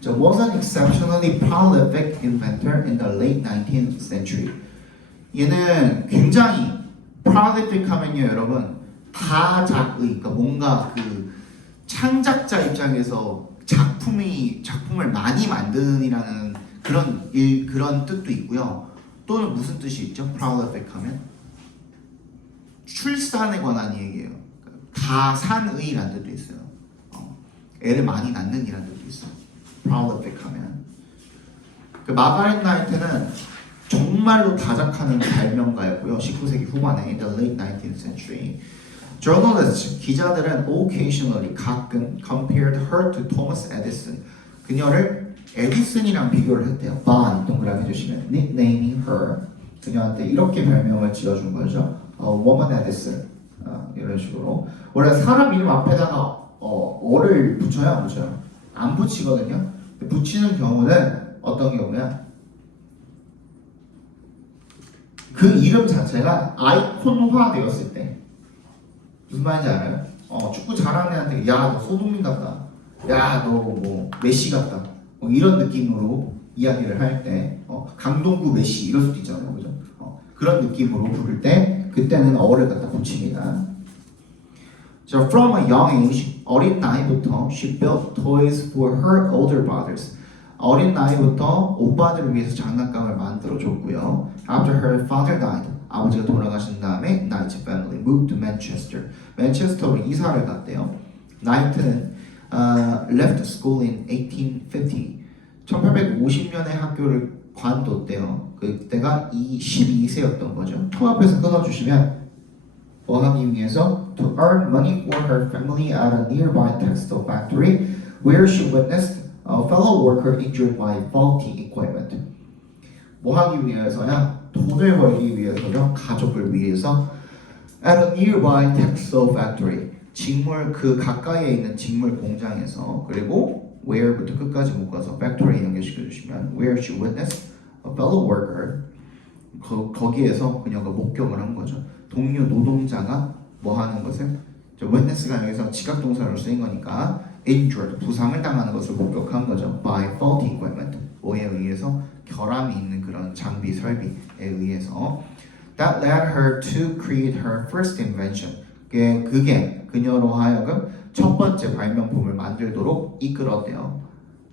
자, was an exceptionally prolific inventor in the late 19th century. 얘는 굉장히 prolific 하면요, 여러분 다작의, 그러니까 뭔가 그 창작자 입장에서 작품을 많이 만드는이라는 그런 뜻도 있고요. 또는 무슨 뜻이 있죠? prolific 하면 출산에 관한 얘기예요. 다산의라는 뜻도 있어요. 애를 많이 낳는 이라는 뜻도 있어요. prolific 하면 그 마가렛 나이트는 정말로 다작하는 발명가였고요. 19세기 후반에 in the late 19th century. Journalists, 기자들은 occasionally 가끔 compared her to Thomas Edison. 그녀를 에디슨이랑 비교를 했대요. by 동그라미 해주시면 nicknaming her. 그녀한테 이렇게 별명을 지어준 거죠. woman Edison. 이런 식으로. 원래 사람 이름 앞에다가 어를 붙여요, 안 붙여요? 안 붙이거든요. 붙이는 경우는 어떤 경우냐? 그 이름 자체가 아이콘화 되었을 때 무슨 말인지 알아요? 축구 잘하는 애한테 야 너 손흥민 같다, 야 너 뭐 메시 같다, 뭐 이런 느낌으로 이야기를 할 때 강동구 메시 이럴 수도 있잖아요, 그죠? 그런 느낌으로 부를 때 그때는 어를 갖다 붙입니다. So from a young age, 어린 나이부터 she built toys for her older brothers. 어린 나이부터 오빠들을 위해서 장난감을 만들어 줬고요. After her father died, 아버지가 돌아가신 다음에 Knight's family moved to Manchester. 맨체스터로 이사를 갔대요. 나이트는 left school in 1850. 1850년에 학교를 관뒀대요. 그때가 12세였던 거죠. 통합해서 끊어주시면 뭐 하기 위해서 to earn money for her family at a nearby textile factory where she witnessed a fellow worker injured by faulty equipment. 뭐 하기 위해서야? 돈을 벌기 위해서요. 가족을 위해서 at a nearby textile factory. 직물 그 가까이에 있는 직물 공장에서 그리고 where부터 끝까지 묶어서 factory 연결시켜 주시면 where she witnessed a fellow worker. 거기에서 그녀가 목격을 한 거죠. 동료 노동자가 뭐 하는 것을 witness가 여기서 지각동사로 쓰인 거니까 injured 부상을 당하는 것을 목격한 거죠. by faulty equipment 뭐에 의해서 결함이 있는 그런 장비 설비에 의해서 that led her to create her first invention. 그게 그녀로 하여금 첫 번째 발명품을 만들도록 이끌었대요.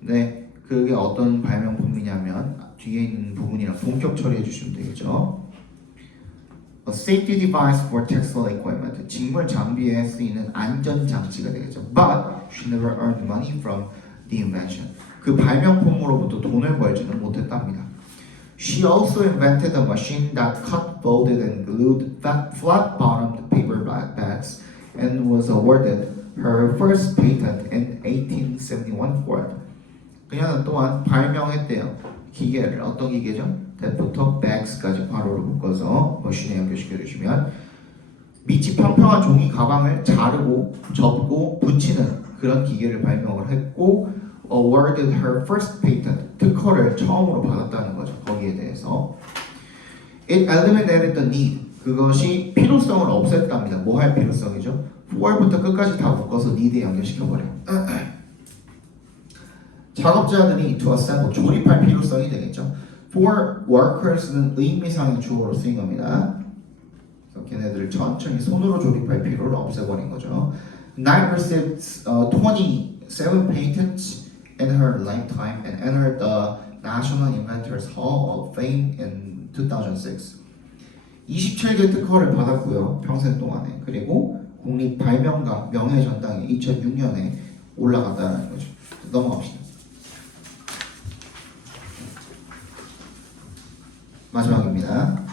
네, 그게 어떤 발명품이냐면 뒤에 있는 부분이랑 동격 처리해 주시면 되겠죠. A safety device for textile equipment. 직물 장비에 쓰이는 안전 장치가 되겠죠. But she never earned money from the invention. 그 발명품으로부터 돈을 벌지는 못했답니다. She also invented a machine that cut, folded, and glued flat-bottomed paper bags and was awarded her first patent in 1871 for it. 그녀는 또한 발명했대요. 기계를 어떤 기계죠? that부터 bags까지 괄호를 묶어서 머신에 연결시켜 주시면 밑이 평평한 종이 가방을 자르고 접고 붙이는 그런 기계를 발명을 했고 awarded her first patent 특허를 처음으로 받았다는 거죠. 거기에 대해서 it eliminated the need 그것이 필요성을 없앴답니다. 뭐 할 필요성이죠? for부터 끝까지 다 묶어서 need에 연결시켜버려. 작업자들이 to assemble 조립할 필요성이 되겠죠. For workers는 의미상의 주어로 쓰인 겁니다. 그래서 걔네들을 천천히 손으로 조립할 필요를 없애버린 거죠. Knight received 27 patents in her lifetime and entered the National Inventors Hall of Fame in 2006. 27개 특허를 받았고요. 평생 동안에. 그리고 국립 발명가 명예전당에 2006년에 올라갔다는 거죠. 넘어갑시다. 마지막입니다.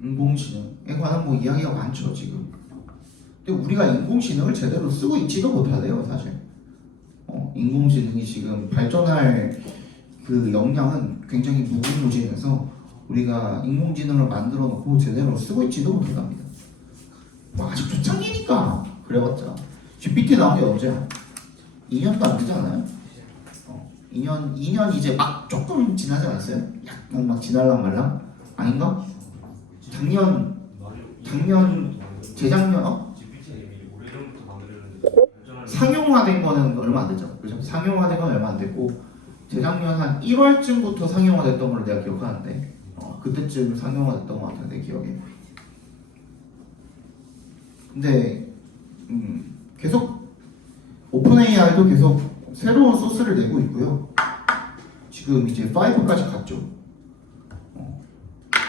인공지능에 관한 뭐 이야기가 많죠 지금. 근데 우리가 인공지능을 제대로 쓰고 있지도 못하대요 사실. 인공지능이 지금 발전할 그 역량은 굉장히 무궁무진해서 우리가 인공지능을 만들어 놓고 제대로 쓰고 있지도 못합니다. 뭐 아직 초창기니까 그래봤자 GPT 나온 게 언제야? 2년도 안 되지 않아요? 2년 이제 막 조금 지나지 않았어요? 약간 막 지날랑 말랑? 아닌가? 재작년 상용화된 거는 얼마 안 됐죠. 그죠? 상용화된 건 얼마 안 됐고 재작년 한 1월쯤부터 상용화됐던 걸로 내가 기억하는데 그때쯤 상용화됐던 것 같은데 기억에. 근데 계속 오픈AI도 계속 새로운 소스를 내고 있고요. 지금 이제 5까지 갔죠.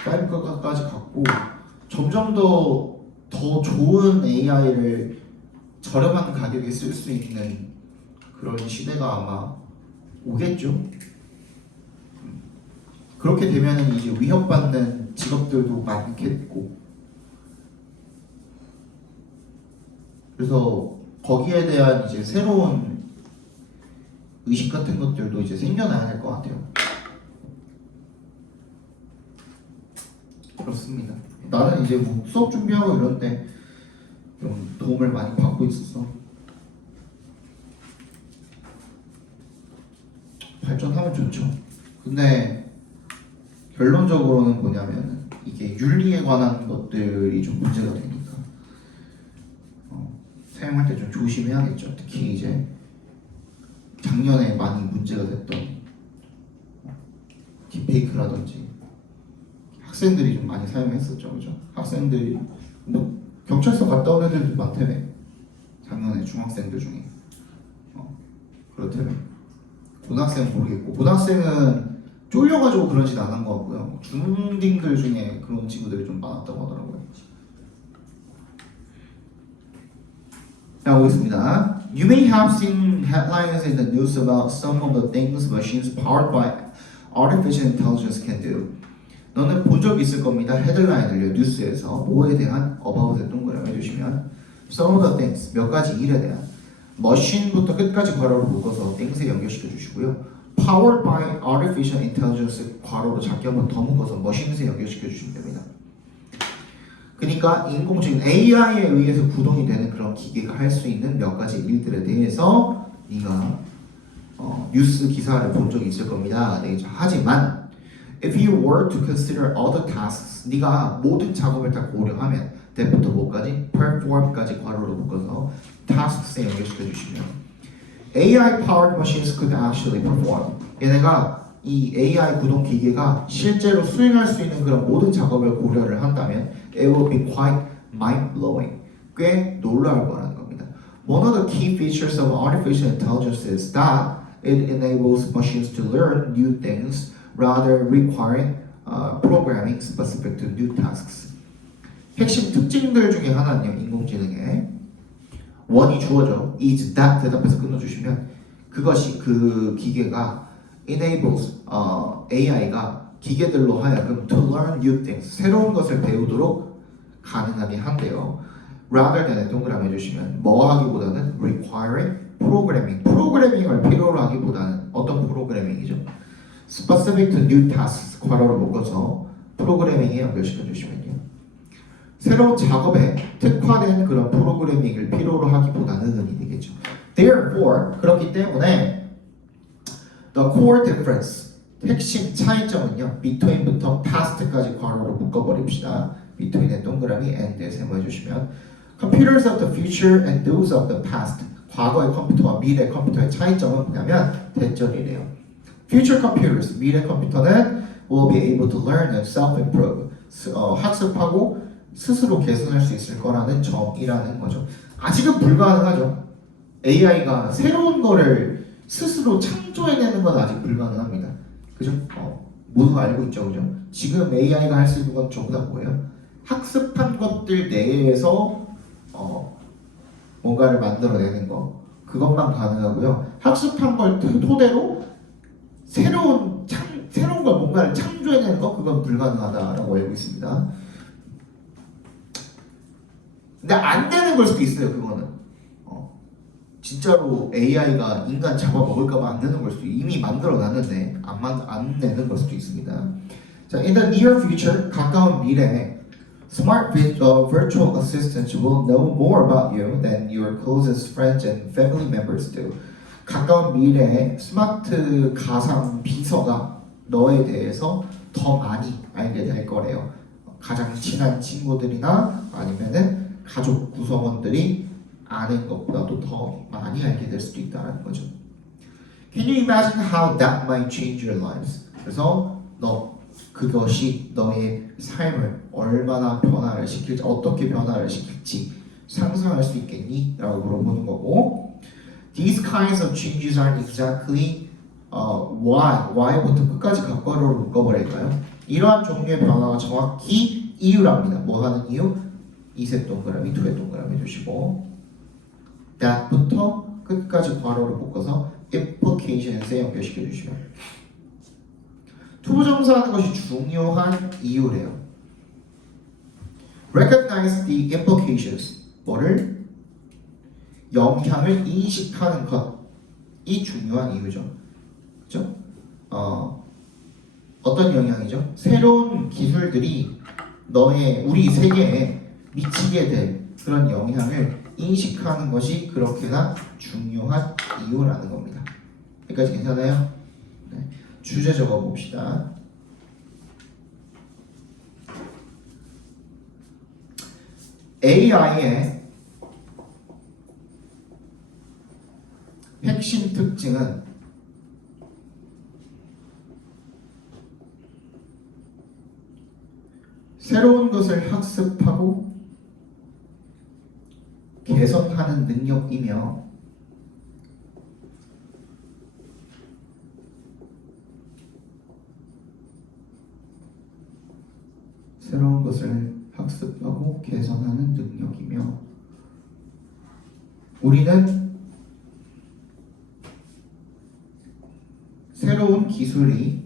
5까지 갔고 점점 더 좋은 AI를 저렴한 가격에 쓸 수 있는 그런 시대가 아마 오겠죠. 그렇게 되면은 이제 위협받는 직업들도 많겠고, 그래서 거기에 대한 이제 새로운 의식 같은 것들도 이제 생겨나야 될 것 같아요. 그렇습니다. 나는 이제 뭐 수업 준비하고 이럴 때 좀 도움을 많이 받고 있었어. 발전하면 좋죠. 근데 결론적으로는 뭐냐면 이게 윤리에 관한 것들이 좀 문제가 되니까 사용할 때 좀 조심해야겠죠. 특히 이제 작년에 많이 문제가 됐던 딥페이크라든지 학생들이 좀 많이 사용했었죠, 그죠? 학생들이 뭐 경찰서 갔다 온 애들도 많다며. 작년에 중학생들 중에 그렇다며. 고등학생은 모르겠고 고등학생은 쫄려가지고 그러진 않은 것 같고요. 중딩들 중에 그런 친구들이 좀 많았다고 하더라고요. 자, 보겠습니다. You may have seen headlines in the news about some of the things machines powered by artificial intelligence can do. 너는 본 적 있을 겁니다. 헤드라인을요. 뉴스에서 뭐에 대한 about에 동그라미 해주시면 some of the things 몇 가지 일에 대한 머신부터 끝까지 괄호를 묶어서 things에 연결시켜 주시고요. powered by artificial intelligence 괄호로 작게 한번 더 묶어서 머신에 연결시켜 주시면 됩니다. 그러니까 인공지능 AI에 의해서 구동이 되는 그런 기계가 할 수 있는 몇 가지 일들에 대해서 네가 뉴스 기사를 본 적이 있을 겁니다. 네, 하지만 if you were to consider all the tasks, 네가 모든 작업을 다 고려하면 that부터 뭐까지? perform까지 괄호로 묶어서 tasks에 연결시켜 주시면 AI powered machines could actually perform. 얘네가 이 AI 구동 기계가 실제로 수행할 수 있는 그런 모든 작업을 고려를 한다면 it will be quite mind-blowing. 꽤 놀라울 거라는 겁니다. One of the key features of artificial intelligence is that it enables machines to learn new things rather requiring programming specific to new tasks. 핵심 특징들 중에 하나는요, 인공지능의 원이 주어져 is that 대답해서 끊어주시면 그것이 그 기계가 enables AI가 기계들로 하여금 to learn new things 새로운 것을 배우도록 가능하게 한대요. rather than 동그라미 해주시면 뭐 하기보다는 requiring programming 프로그래밍을 필요로 하기보다는 어떤 프로그래밍이죠? specific to new tasks 괄호를 묶어서 프로그래밍에 연결시켜 주시면요. 새로운 작업에 특화된 그런 프로그래밍을 필요로 하기보다는 이 되겠죠. Therefore, 그렇기 때문에 the core difference, 핵심 차이점은요. between부터 past까지 괄호로 묶어버립시다. between에 동그라미 and에 세모해주시면 computers of the future and those of the past, 과거의 컴퓨터와 미래 컴퓨터의 차이점은 뭐냐면 대절이래요. Future computers, 미래 컴퓨터는 will be able to learn and self-improve. 학습하고 스스로 개선할 수 있을 거라는 점이라는 거죠. 아직은 불가능하죠. AI가 새로운 거를 스스로 창조해내는 건 아직 불가능합니다. 그죠? 모두 알고 있죠, 그죠? 지금 AI가 할 수 있는 건 전부 다 뭐예요? 학습한 것들 내에서 뭔가를 만들어내는 거, 그것만 가능하고요. 학습한 걸 토대로 새로운 걸 뭔가를 창조해내는 거, 그건 불가능하다라고 알고 있습니다. 근데 안 되는 걸 수도 있어요, 그거는. 진짜로 AI가 인간 잡아먹을까봐 안 되는 걸 수도 이미 만들어놨는데 안 내는 걸 수도 있습니다. 자, in the near future, 가까운 미래에 smart virtual assistants will know more about you than your closest friends and family members do. 가까운 미래에 스마트 가상 비서가 너에 대해서 더 많이 알게 될 거래요. 가장 친한 친구들이나 아니면은 가족 구성원들이 아는 것보다도 더 많이 알게 될 수도 있다는 거죠. Can you imagine how that might change your lives? 그래서 그것이 너의 삶을 얼마나 변화를 시킬지, 어떻게 변화를 시킬지 상상할 수 있겠니? 라고 물어보는 거고, These kinds of changes aren't exactly why부터 끝까지 각괄호로 묶어버릴까요? 이러한 종류의 변화가 정확히 이유랍니다. 뭐 하는 이유? 이세 동그라미, 두의 동그라미 두시고 that부터 끝까지 괄호로 묶어서 implications에 연결시켜 주시면 투부정사하는 것이 중요한 이유래요. Recognize the implications. 뭐를? 영향을 인식하는 것이 중요한 이유죠. 그렇죠? 어떤 영향이죠? 새로운 기술들이 우리 세계에 미치게 될 그런 영향을 인식하는 것이 그렇게나 중요한 이유라는 겁니다. 여기까지 괜찮아요? 네. 주제 적어 봅시다. AI의 핵심 특징은 새로운 것을 학습하고 개선하는 능력이며 새로운 것을 학습하고 개선하는 능력이며 우리는 새로운 기술이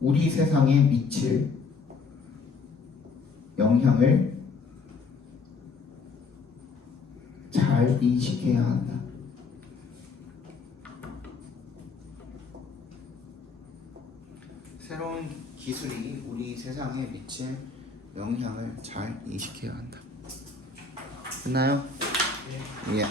우리 세상에 미칠 영향을 잘 인식해야 한다. 새로운 기술이 우리 세상에 미칠 영향을 잘 인식해야 한다. 됐나요? 네. 예.